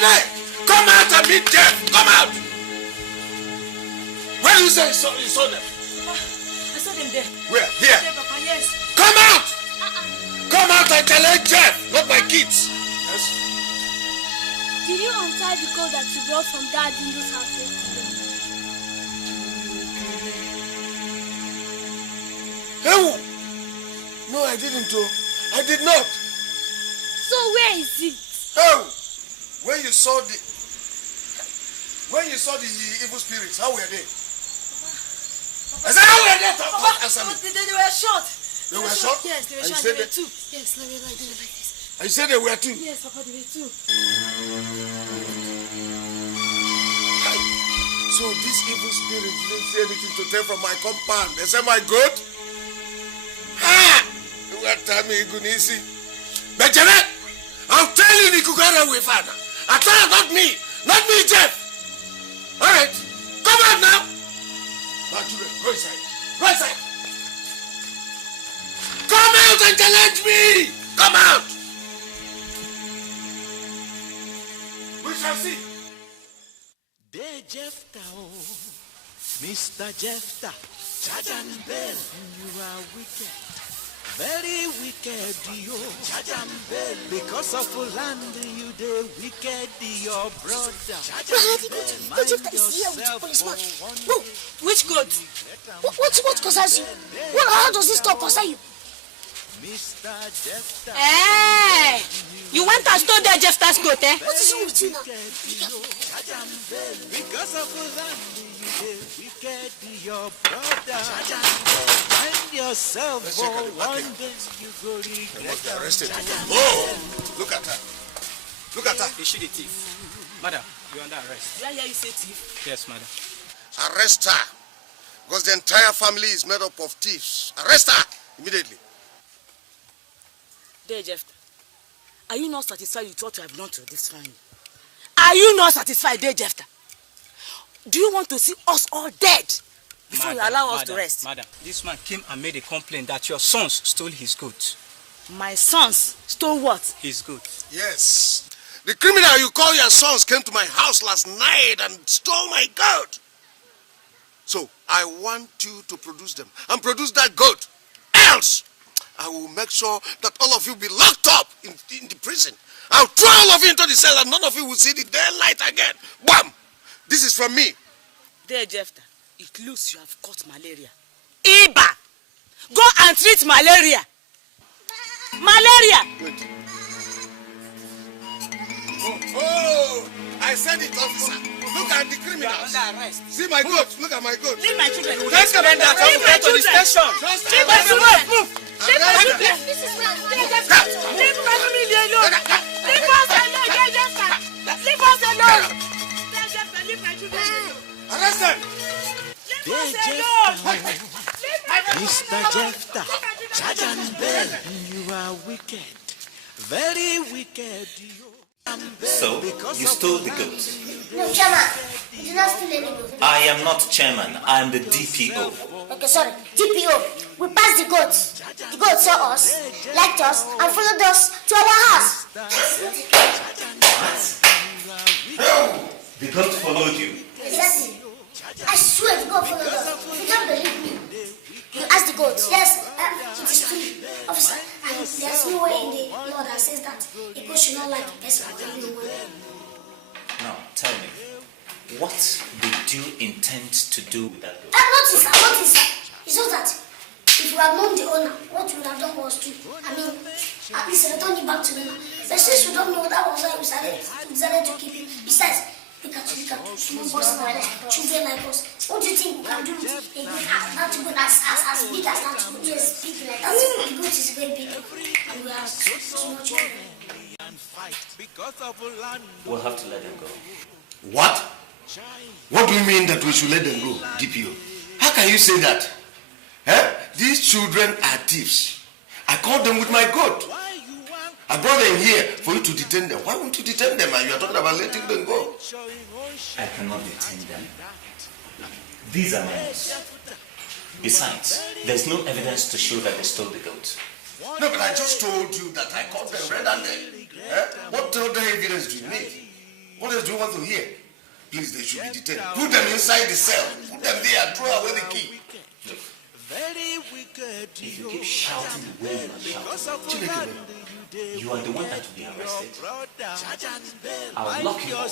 Bechene, come out and meet Jeff. Come out. Where do you say you saw them? Papa, I saw them there. Where? Here. There, Papa, yes. Come out. Come out and challenge Jeff, not my kids. Yes. Did you untie the goat that you brought from Dad in this house yesterday? Hey, no, I didn't. I did not. So where is it? Oh, when you saw the evil spirits, how were they? I said, how were they? Papa, they were short. They were short? Yes, they were short. They were two. Yes, they were like this. And you said they were two? Yes, Papa, they were two. So these evil spirits didn't see anything to take from my compound. They said my goat? Ah! What time you gonna see? Bechene, I'll tell you the Kukara with father. I tell you, not me, Jeff. All right, come out now. My children, go inside. Go inside. Come out and challenge me. Come out. We shall see. There, Jephthah, oh, Mr. Jephthah, Charge and Bell, you are wicked. Very wicked, you Charge and Bell. Because of land, you the wicked, your brother. But Jephthah is here with the policeman. No, which goat? What concerns you? How does this talk concern you? Mr. Jephthah. Hey! You went and stole that Jephthah's goat, eh? What is wrong with you now? Because of land, you the wicked, your brother. Find yourself for one day, you go regret. Arrested. Oh! Look at her. Look at her. Is she the thief? Madam, you're under arrest. Did I hear you say thief? Yes, madam. Arrest her. Because the entire family is made up of thieves. Arrest her immediately. There, Jephthah. Are you not satisfied with what you have done to this family? Are you not satisfied, there, Jephthah? Do you want to see us all dead before you allow us to rest? Madam, this man came and made a complaint that your sons stole his goat. My sons stole what? His goat. Yes. The criminal you call your sons came to my house last night and stole my goat. So I want you to produce them and produce that goat. Else, I will make sure that all of you be locked up in the prison. I'll throw all of you into the cell and none of you will see the daylight again. Bam! This is from me. There, Jephthah, it looks you have caught malaria. Iba! Go and treat malaria. Malaria! Wait. Oh, I said it, officer. Look at the criminals. You are under arrest. See my goat. Look at my goat. Leave my children. Leave my children. Leave my children. Leave my children. Move. Leave my children. This is where Leave my family alone. Leave us alone. Leave us alone. Leave my children alone. Arrest them. Leave us alone. Mr. Jephthah, Charge and Bell, you are wicked. Very wicked, you. So, you stole the goat? No, Chairman. You did not steal any goat. I am not chairman, I am the DPO. Okay, sorry. DPO. We passed the goats. The goats saw us, liked us, and followed us to our house. The goat followed you? Exactly. I swear the goat followed us. You don't believe me. You ask the goat. Yes, it is free, officer. And there's no way in the law that says that a goat should not like a person. Now, tell me, what did you intend to do with that goat? Notice, it's just that if you had known the owner, what you would have done was to, at least return it back to the owner. But since we don't know, that was why we decided to keep it. Besides, look at small boys like children like us. What do you think we can do with a goat as big as that? Yes, big like that. The goat is very big, and we have small children. We'll have to let them go. What? What do you mean that we should let them go, DPO? How can you say that? These children are thieves. I caught them with my goat. I brought them here for you to detain them. Why won't you detain them? And you are talking about letting them go. I cannot detain them. These are mines. Besides, there's no evidence to show that they stole the goat. No, but I just told you that I caught them red-handed. What other evidence do you need? What else do you want to hear? Please, they should be detained. Put them inside the cell. Put them there and throw away the key. Very wicked. If you keep shouting the way you are shouting, you are the one that will be arrested. I will lock you up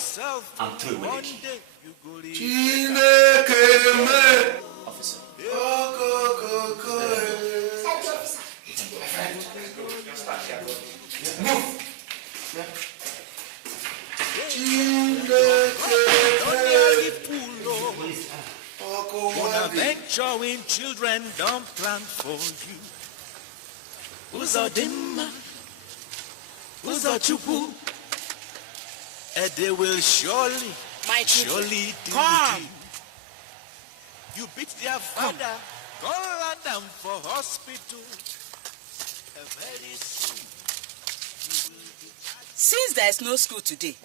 and throw away the key. Officer. Move! Bonaventure children don't plan for you. Uzodimma, Uzochukwu, and they will surely, surely deal with you. You beat their father, go land them for hospital. Very soon. Since there is no school today,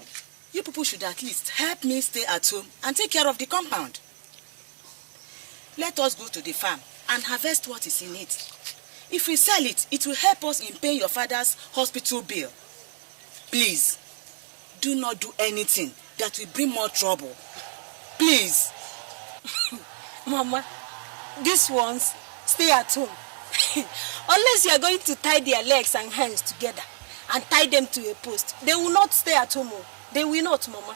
you people should at least help me stay at home and take care of the compound. Let us go to the farm and harvest what is in it. If we sell it, it will help us in paying your father's hospital bill. Please, do not do anything that will bring more trouble. Please. Mama, these ones stay at home. Unless you are going to tie their legs and hands together and tie them to a post, they will not stay at home. They will not, Mama.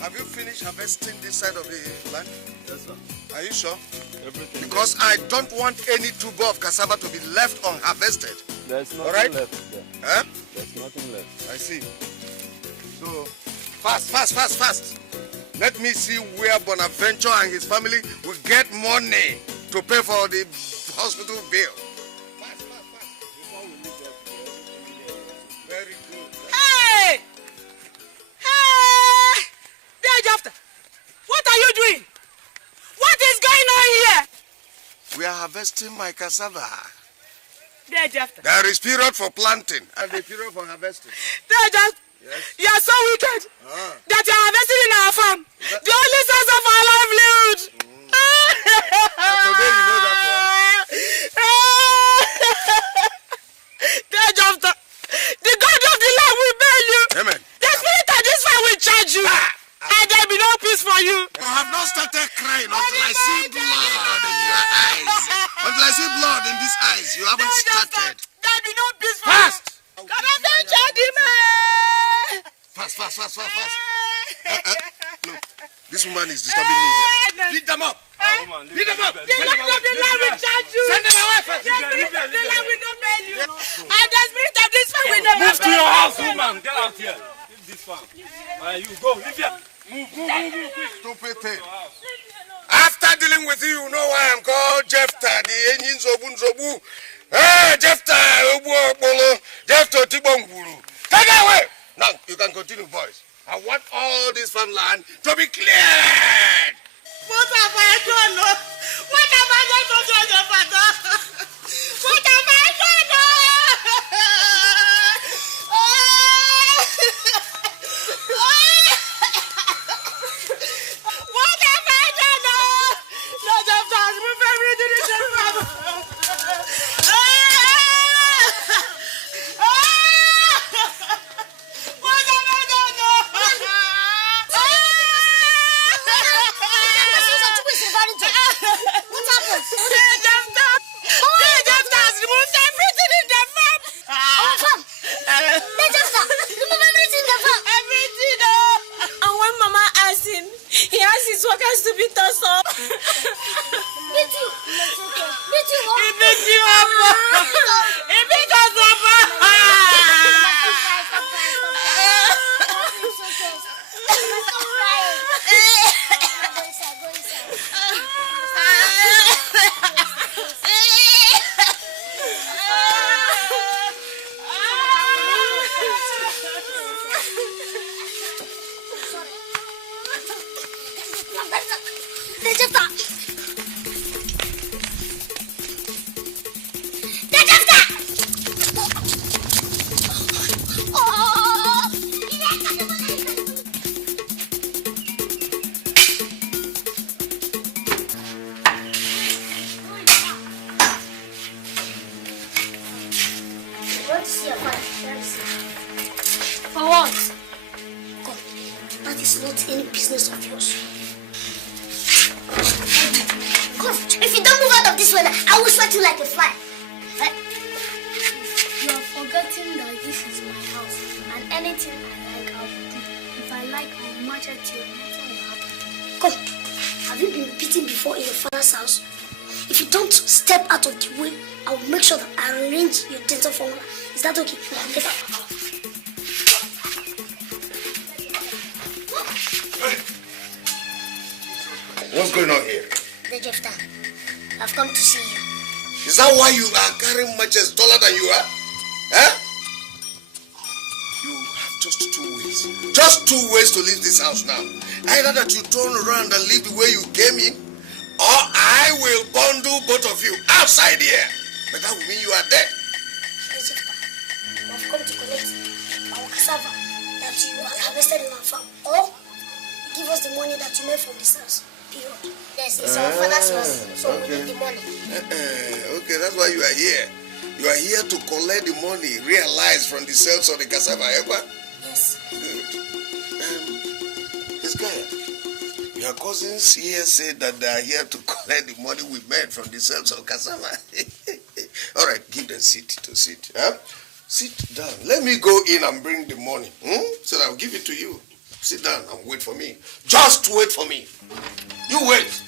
Have you finished harvesting this side of the land? Yes, sir. Are you sure? Everything. Because I don't want any tuber of cassava to be left unharvested. There's nothing right? left there. Huh? There's nothing left. I see. So, fast. Let me see where Bonaventure and his family will get money to pay for the hospital bill. Fast. Before we leave there, very good. Hey! After. What are you doing? What is going on here? We are harvesting my cassava. After. There is period for planting and a period for harvesting. Yes. You are so wicked that you are harvesting in our farm. The only source of our livelihood. Today you know that one. After. The God of the land will bail you. Amen. The spirit of this farm will charge you. And there will be no peace for you. You have not started crying until I see blood in your eyes. Until I see blood in these eyes, you haven't started. There will be no peace for Fast! you. Come on, don't charge him. Fast. Look, this woman is disturbing me here. Beat them up. Beat them up. The Lord of the land will charge you. Send them away first. The spirit of the land will not bail you. And the spirit of this farm will never Move to your house, woman. Get out here. Leave this farm. You go. Leave here. Move, quick. Stupid thing. After dealing with you, you know why I'm called Jephthah, the engine Zobu. Hey, Jephthah, Jephthah Tibonguru. Take it away. Now, you can continue, boys. I want all this farmland to be cleared. What have I done? What have I done to your father? What have I done? What have I done? No, Jephthah, move everything in the farm. What have I done? What happened? Jephthah has removed everything in the farm. Farm? Jephthah, remove everything in the farm. Everything. And when Mama asked him, he asked his workers to beat us up. Beat you. Beat you up. He beat you up. He beat us up. For what? Come, that is not any business of yours. Come, if you don't move out of this weather, I will sweat you like a fly. You are forgetting that this is my house, and anything I like, I will do. If I like, I will march at you, nothing will happen. Come, have you been beaten before in your father's house? If you don't step out of the way, I will make sure that I arrange your dental formula. Is that okay? Get out. What's going on here? The Jephthah, I've come to see you. Is that why you are carrying matches taller than you are? Huh? You have just 2 ways. Just 2 ways to leave this house now. Either that you turn around and leave the way you came in, or I will bundle both of you outside here. But that will mean you are dead. The Jephthah, I've come to collect our cassava that you harvested in our farm, or give us the money that you made from this house. Yes, it's our father's house, so we need the money. Okay, that's why you are here. You are here to collect the money realized from the sales of the cassava, Eba? Yes. Good. Hezekiah, your cousins here said that they are here to collect the money we made from the sales of cassava. All right, give them seat to sit. Huh? Sit down. Let me go in and bring the money. So I'll give it to you. Sit down and wait for me. Just wait for me. You wait.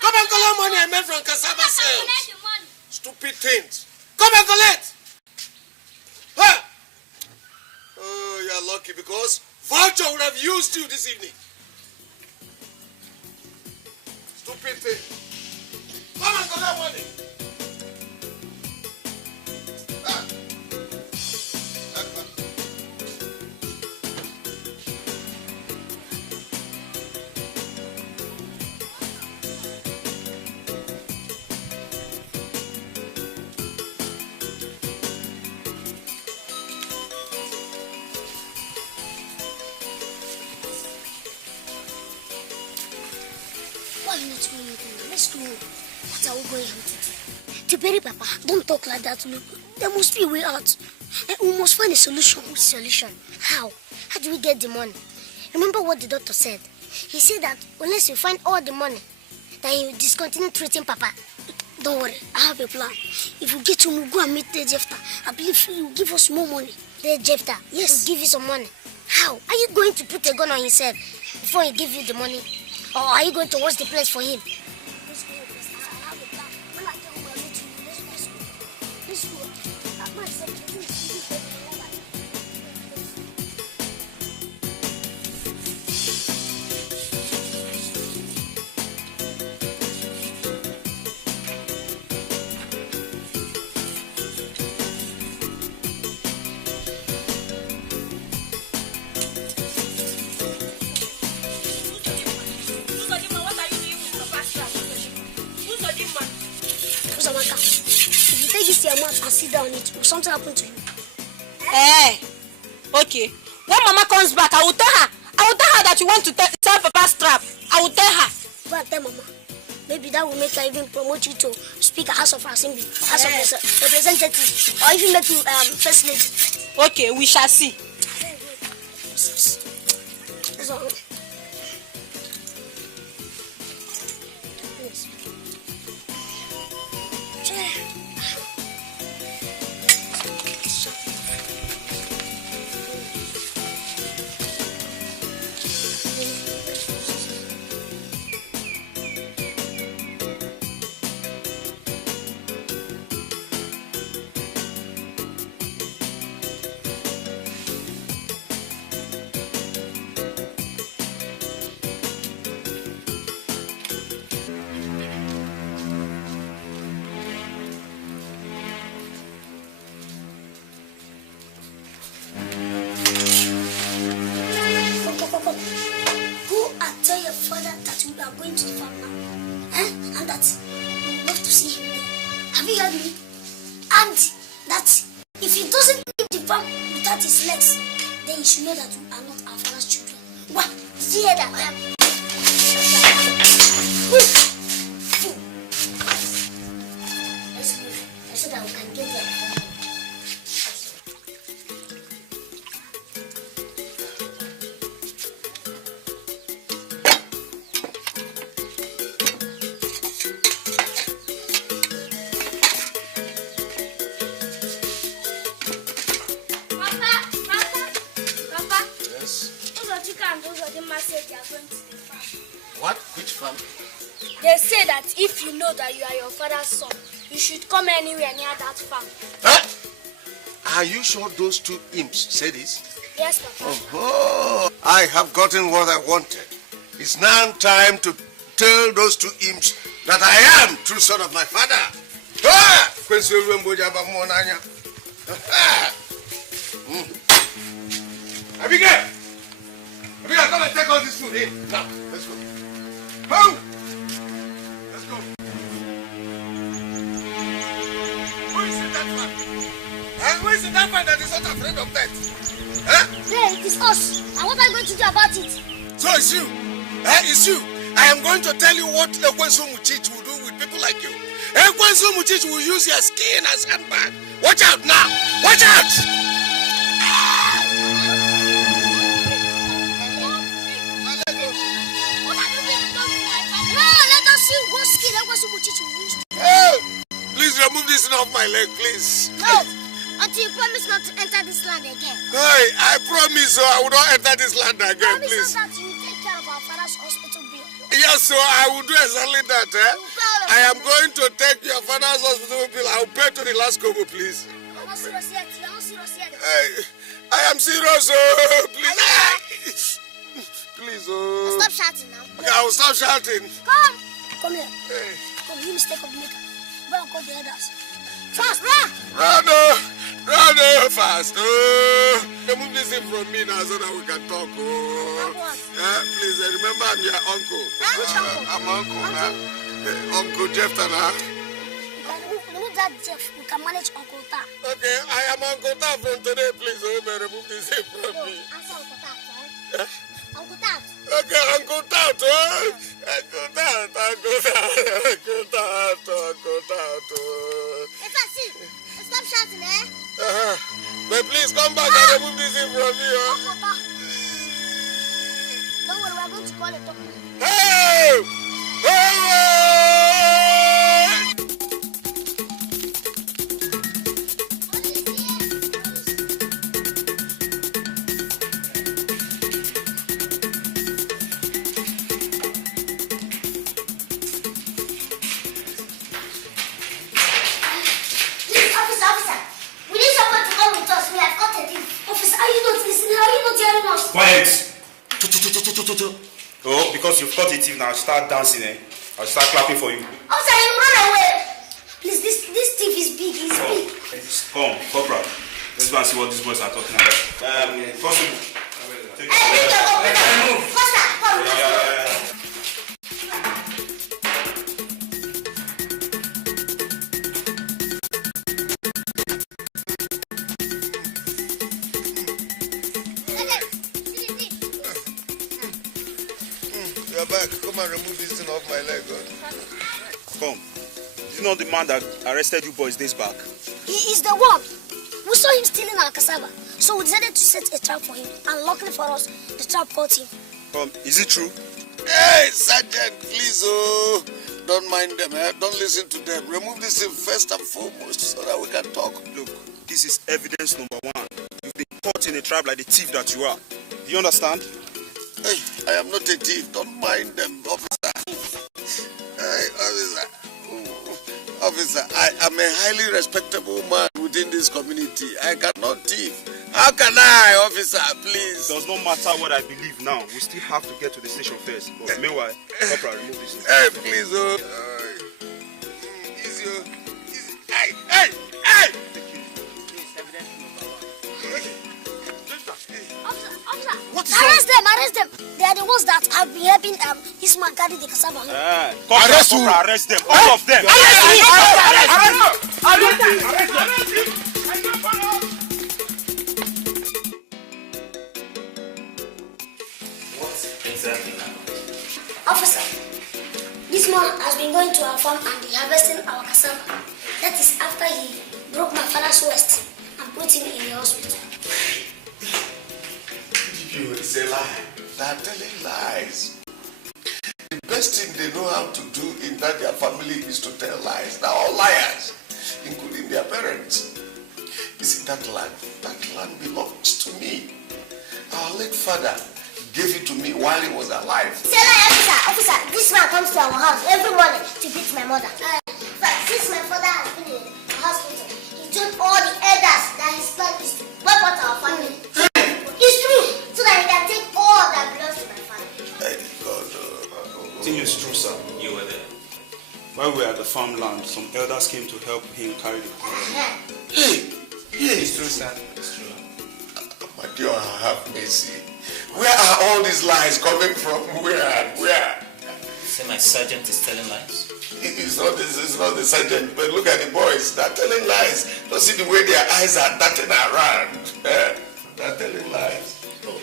Come and collect money I made from cassava sales. Stupid things. Come and collect. Huh? Oh, you're lucky because Vulture would have used you this evening. Stupid thing. Come and collect money. Why are you not going to Let's go. What are we going to do? To bury Papa, don't talk like that. Look, there must be a way out. And we must find a solution. Which solution? How? How do we get the money? Remember what the doctor said? He said that unless you find all the money, then you discontinue treating Papa. Don't worry, I have a plan. If we get to we'll go and meet the Jephthah, I believe he will give us more money. The Jephthah? Yes. He'll give you some money. How? Are you going to put a gun on himself before he give you the money? Or are you going to watch the place for him? Let's go, please. I have a plan. When I tell you, I'll meet you. Let's go. I'm not accepting this. If you take this your mouth and sit down on it, will something happen to you? Hey, okay. When Mama comes back, I will tell her that you want to sell Papa's trap. I will tell her. Go and tell Mama. Maybe that will make her even promote you to Speaker House of Assembly, House of Representatives, or even make you First Lady. Okay, we shall see. Have you heard me? And that if he doesn't leave the farm without his legs, then you should know that we are not our father's children. What? Did you hear that? Let's move so that we can get there. What? Which farm? They say that if you know that you are your father's son, you should come anywhere near that farm. Huh? Are you sure those two imps say this? Yes, Papa. Oh, I have gotten what I wanted. It's now time to tell those two imps that I am true son of my father. Ah! Abigail! Abigail, come and take all this food in. Now, let's go. Home! Let's go. Who is in that man? Who is in that man that is not afraid of death? Huh? Hey, it is us. And what are you going to do about it? So it's you. It's you. I am going to tell you what Ekwensu Muchich will do with people like you. Ekwensu Muchich will use your skin as handbag. Watch out now. Watch out. Hey, please remove this thing off my leg, please. No, until you promise not to enter this land again. Hey, I promise I will not enter this land again, please. Promise that you will take care of our father's hospital bill. Yes, so I will do exactly that. I am going to take your father's hospital bill. I will pay to the last kobo, please. I'm not serious yet. You're not serious yet. Hey, I am serious, oh, please. Please, oh. Stop shouting now. Okay, I will stop shouting. Come. Come here. Hey. Come, you mistake of the maker. Better call the others. Fast, run! Run, fast. Remove this thing from me now so that we can talk. Please, remember I'm your uncle. Which uncle? I'm uncle. Uncle Jeff Tana. Remove that Jeff. We can manage Uncle Ta. Okay, I am Uncle Ta from today. Please, remove this thing from me. Answer Uncle Ta, right? Uncle Ta. Okay, Uncle Tat, Uncle Tat. If I see, stop shouting, eh? But please come back and remove this thing from me, Uncle Ta. Don't worry, we're going to call a doctor. Hey! Quiet! Oh, because you've caught a thief now, start dancing, eh? I'll start clapping for you. Officer, you run away! Please, this thief is big, he's big. Come, Corporal. Let's go and see what these boys are talking about. Possible. Hey, bring your gun, move! Faster, come! Yeah. You're back. Come and remove this thing off my leg, God. Come. You know the man that arrested you boys days back? He is the one. We saw him stealing our cassava, so we decided to set a trap for him. And luckily for us, the trap caught him. Is it true? Hey, Sergeant, please, don't mind them, Don't listen to them. Remove this thing first and foremost so that we can talk. Look, this is evidence number one. You've been caught in a trap like the thief that you are. Do you understand? Hey, I am not a thief. Don't mind them, officer. Hey, officer. Officer, I am a highly respectable man within this community. I cannot thief. How can I, officer, please? It does not matter what I believe now. We still have to get to the station first. But meanwhile, Corporal, remove this. Hey, please, easy. Hey! Officer, what is arrest them! They are are the ones that have been helping this man carry the cassava. Arrest them, all of them. What exactly happened? Officer, this man has been going to our farm and harvesting our cassava. That is after he broke my father's waist and put him in the hospital. It's a lie. They're telling lies. The best thing they know how to do in that their family is to tell lies. They're all liars, including their parents. You see, that land belongs to me. Our late father gave it to me while he was alive. Say lie, officer, this man comes to our house every morning to beat my mother. Since my father has been in the hospital, he told all the elders that his plan is to wipe out our family. It's true, so that he can take all that belongs to my family. Thank God. I think it's true, sir. You were there. While we were at the farmland, some elders came to help him carry the cow. Hey, it's true, sir. It's true. My dear, have mercy. Where are all these lies coming from? Where? Say my sergeant is telling lies? It's not the sergeant, but look at the boys. They're telling lies. Don't see the way their eyes are darting around. They're telling lies. Oh,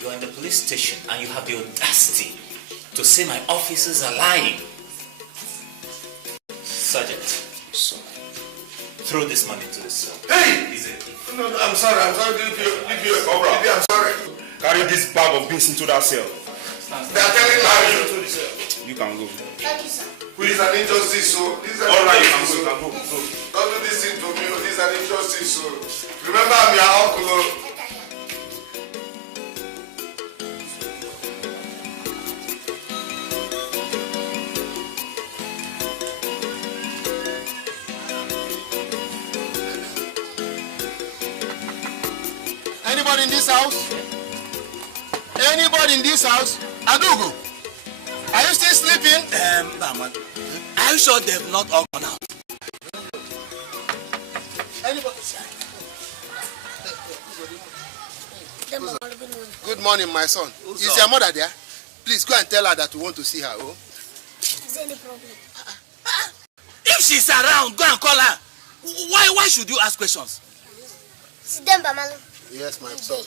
you're in the police station and you have the audacity to say my officers are lying. Sergeant, throw this man into the cell. Hey! No, I'm sorry. Leave you I'm sorry. Carry this bag of beans into that cell. They're telling lies. You can go. Thank you, sir. This is an injustice, so. Alright, you can go. Don't do this thing to me. This is an injustice, so. Remember, I'm your uncle. Anybody in this house? Anybody in this house? Adugu, are you still sleeping? Baman, are you sure they've not all gone out? Anybody? Good morning, my son. Is your mother there? Please go and tell her that we want to see her. Oh? Is there any problem? If she's around, go and call her. Why should you ask questions? Sit down, Bamalu. Yes, my son.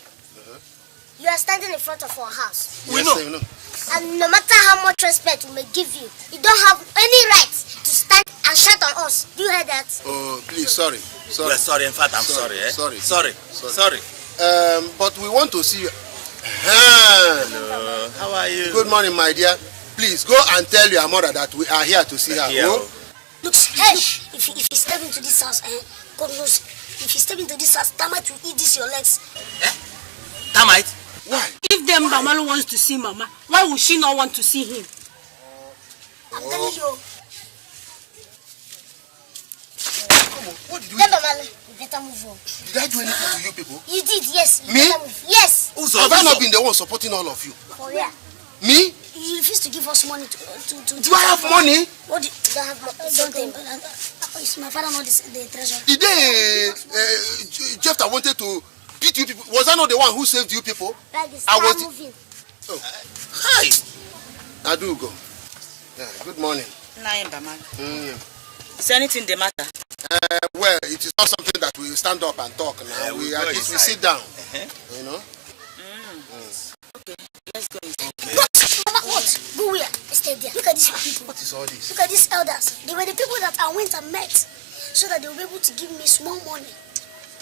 You are standing in front of our house. We know. And no matter how much respect we may give you, you don't have any right to stand and shout on us. Do you hear that? Oh, please, sorry. We're sorry. In fact, I'm sorry. Sorry. But we want to see you. Hello. How are you? Good morning, my dear. Please go and tell your mother that we are here to see her. Oh? Look, hey, if you step into this house, God knows, if you step into this house, termite will eat this your legs. Termite? Why? If them Bamalu wants to see Mama, why would she not want to see him? I'm telling you. What did you do? Bamalu, you better move on. Did I do anything to you people? You did, yes. You Me? Yes. Have I not been the one supporting all of you? For real. Me? You refuse to give us money to Do I have money? What do you don't have money? Don't think. Is my father not the treasurer? The day Jephthah wanted to beat you people, was I not the one who saved you people? I was moving. Oh. Hi. Adugo. Yeah, good morning. Is anything the matter? Well, it is not something that we stand up and talk now. We sit down. You know? Okay, let's go inside. Mama, what? Go where? Stay there. Look at these people. What is all this? Look at these elders. They were the people that I went and met so that they will be able to give me small money.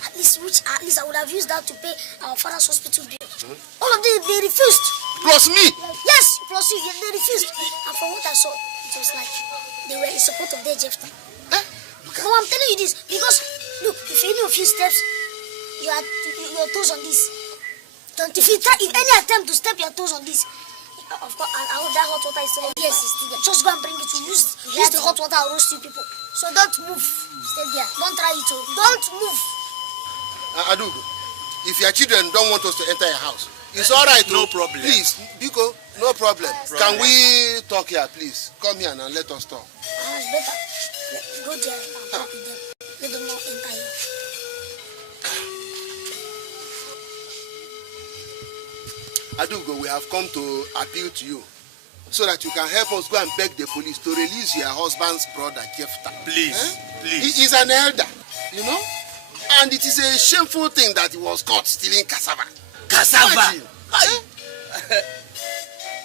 At least I would have used that to pay our father's hospital bill. All of them, they refused. Plus me? Yes, plus you. They refused. And from what I saw, it was like they were in support of their Jephthah. No, I'm telling you this because, look, if any of you steps your toes on this, if any attempt to step your toes on this, of course, I hope that hot water is still yes, it's still there. Just go and bring it to use the hot water and roast you people. So don't move. Stay there. Don't try it. Don't move. Adugo, if your children don't want us to enter your house, it's all right. No problem. Please, Biko, no problem. Can we talk here, please? Come here and let us talk. It's better. Go there and talk with them. Let them not enter here. Adugo, we have come to appeal to you so that you can help us go and beg the police to release your husband's brother, Jephthah. Please, please. He is an elder, you know? And it is a shameful thing that he was caught stealing cassava. Cassava?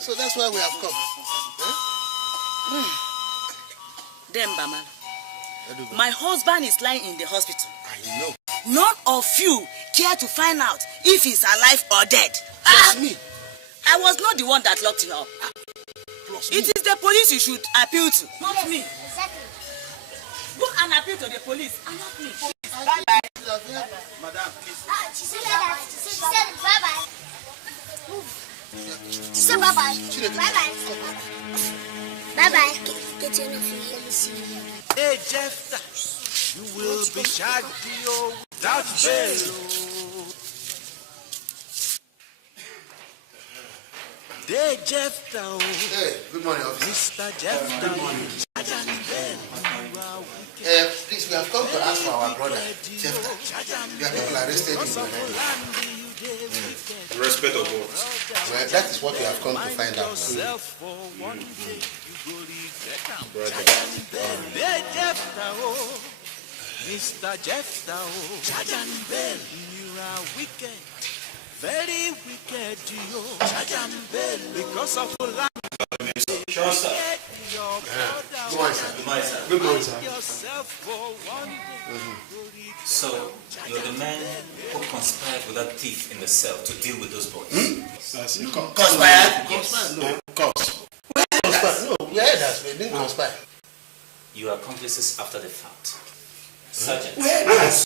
So that's why we have come. Then, Bamal, my husband is lying in the hospital. I know. None of you care to find out if he's alive or dead. Plus me. I was not the one that locked him up. It is the police you should appeal to, not me. Exactly. Go and appeal to the police and not me. Bye-bye. Madam, please. She said that. She said bye-bye. She said bye-bye. Bye-bye. Bye-bye. Get your nephew here. Let me see you. Hey, Jephthah, you will be charged without bail. Hey, Jephthah. Hey, good morning, officer. Mr. Jephthah. Good morning. Please, we have come to ask for our brother, Jephthah. We have people arrested in the Respect of what? Well, that is what we have come to find out. Mr. Jephthah, charge and bail. You are wicked, very wicked, you. Charge and bail because of the land. Sure, sir. Good morning, sir. Good morning, sir. Good morning, sir. So, you're the man who conspired with that thief in the cell to deal with those boys? Conspired? Yes. No. Conspired? No, we heard that. We didn't conspire. You are accomplices after the fact. Sergeant, Yes.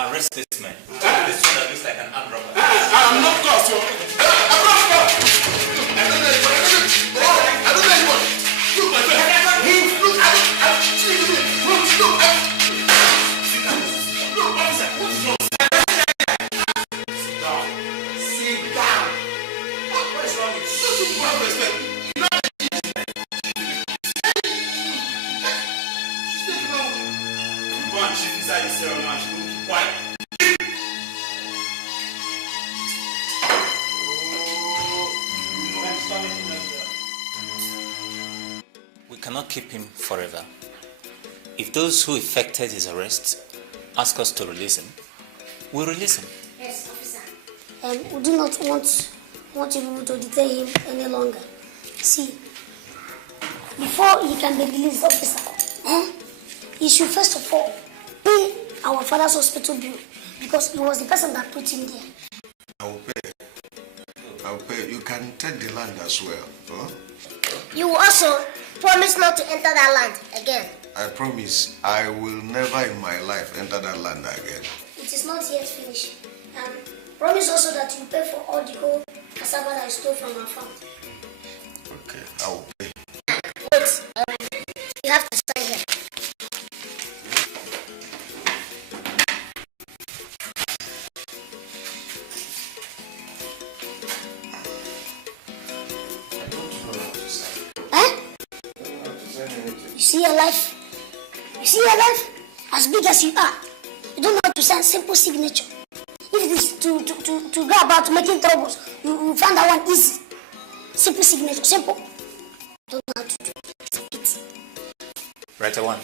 arrest this man. This one looks like an armed robber. I'm not caught, yo. I'm not caught. I don't know anybody. I don't know anybody. Look, my friend. Look, look, officer. Sit down. Sit down. What is wrong with you? Don't you have respect? You know she's taking on. Go and chief inside the cell now. She will keep quiet. We cannot keep him forever. If those who effected his arrest ask us to release him, we'll release him. Yes, officer. We do not want you to detain him any longer. See, before he can be released, officer, he should first of all pay our father's hospital bill because he was the person that put him there. I will pay. I will pay. You can take the land as well. Huh? You will also promise not to enter that land again. I promise I will never in my life enter that land again. It is not yet finished. Promise also that you pay for all the gold cassava that I stole from our farm. Okay, I will pay. Wait, you have to sign here. You see your life? You see your life? As big as you are, you don't know how to sign simple signature. If it is to go about making troubles, you find that one easy. Simple signature, simple. Don't know how to do it. Writer 1,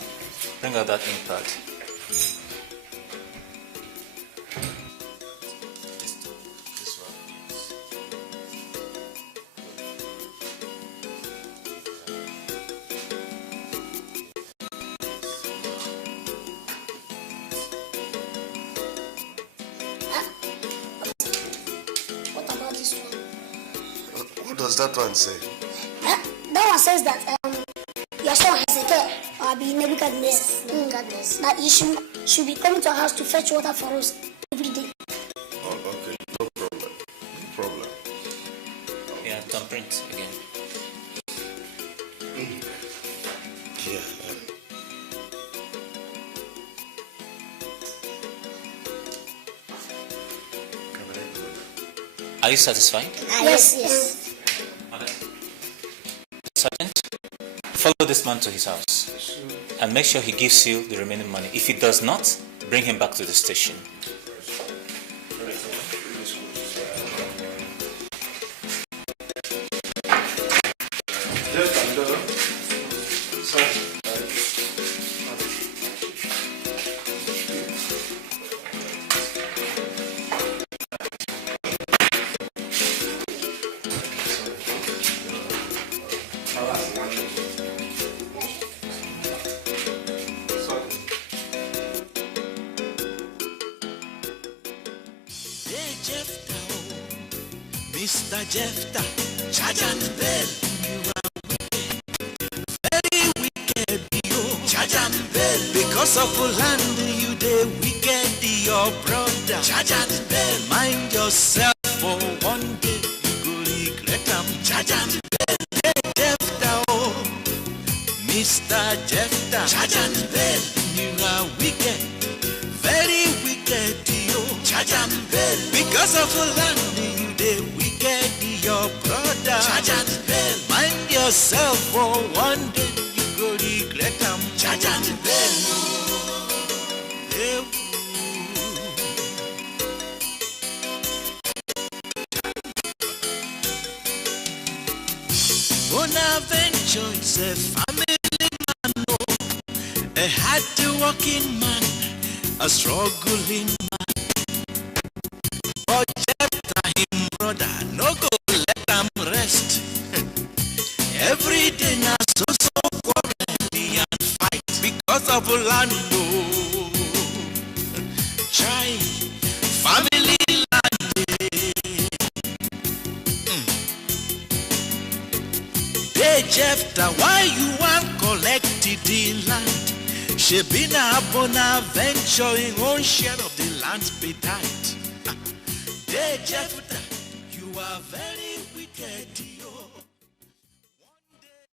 bring out that ink pad. What about this one? What does that one say? That one says that your son Hezekiah or be Nebuchadnezzar. That you should be coming to our house to fetch water for us every day. Oh, okay, no problem. No problem. Yeah, thumbprint again. Yeah. Are you satisfied? Yes. Sergeant, follow this man to his house and make sure he gives you the remaining money. If he does not, bring him back to the station. Mr. Jephthah, charge and bell. You are wicked, very wicked, yo. Charge and bell. Because of land, you dey wicked, your brother. Charge and bell. Mind yourself, for one day you go regret am. Charge and bell. Hey, Jephthah, oh, Mr. Jephthah, charge and bell. You are wicked, very wicked, yo. Charge and bell. Because of land, you dey wicked, your brother. Charge and bell. Mind yourself, for one day you go regret am. Charge and bell. Hey. Bonaventure is a family man, oh, a hard-working man, a struggling man. But Jephthah, him brother, no go let him rest. Every day na so quarreling and fight because of land, oh. Try family land. Hey Jephthah, why you want collect the land? She been a Bonaventure in own share of the land be tight. Hey Jephthah, you are very wicked.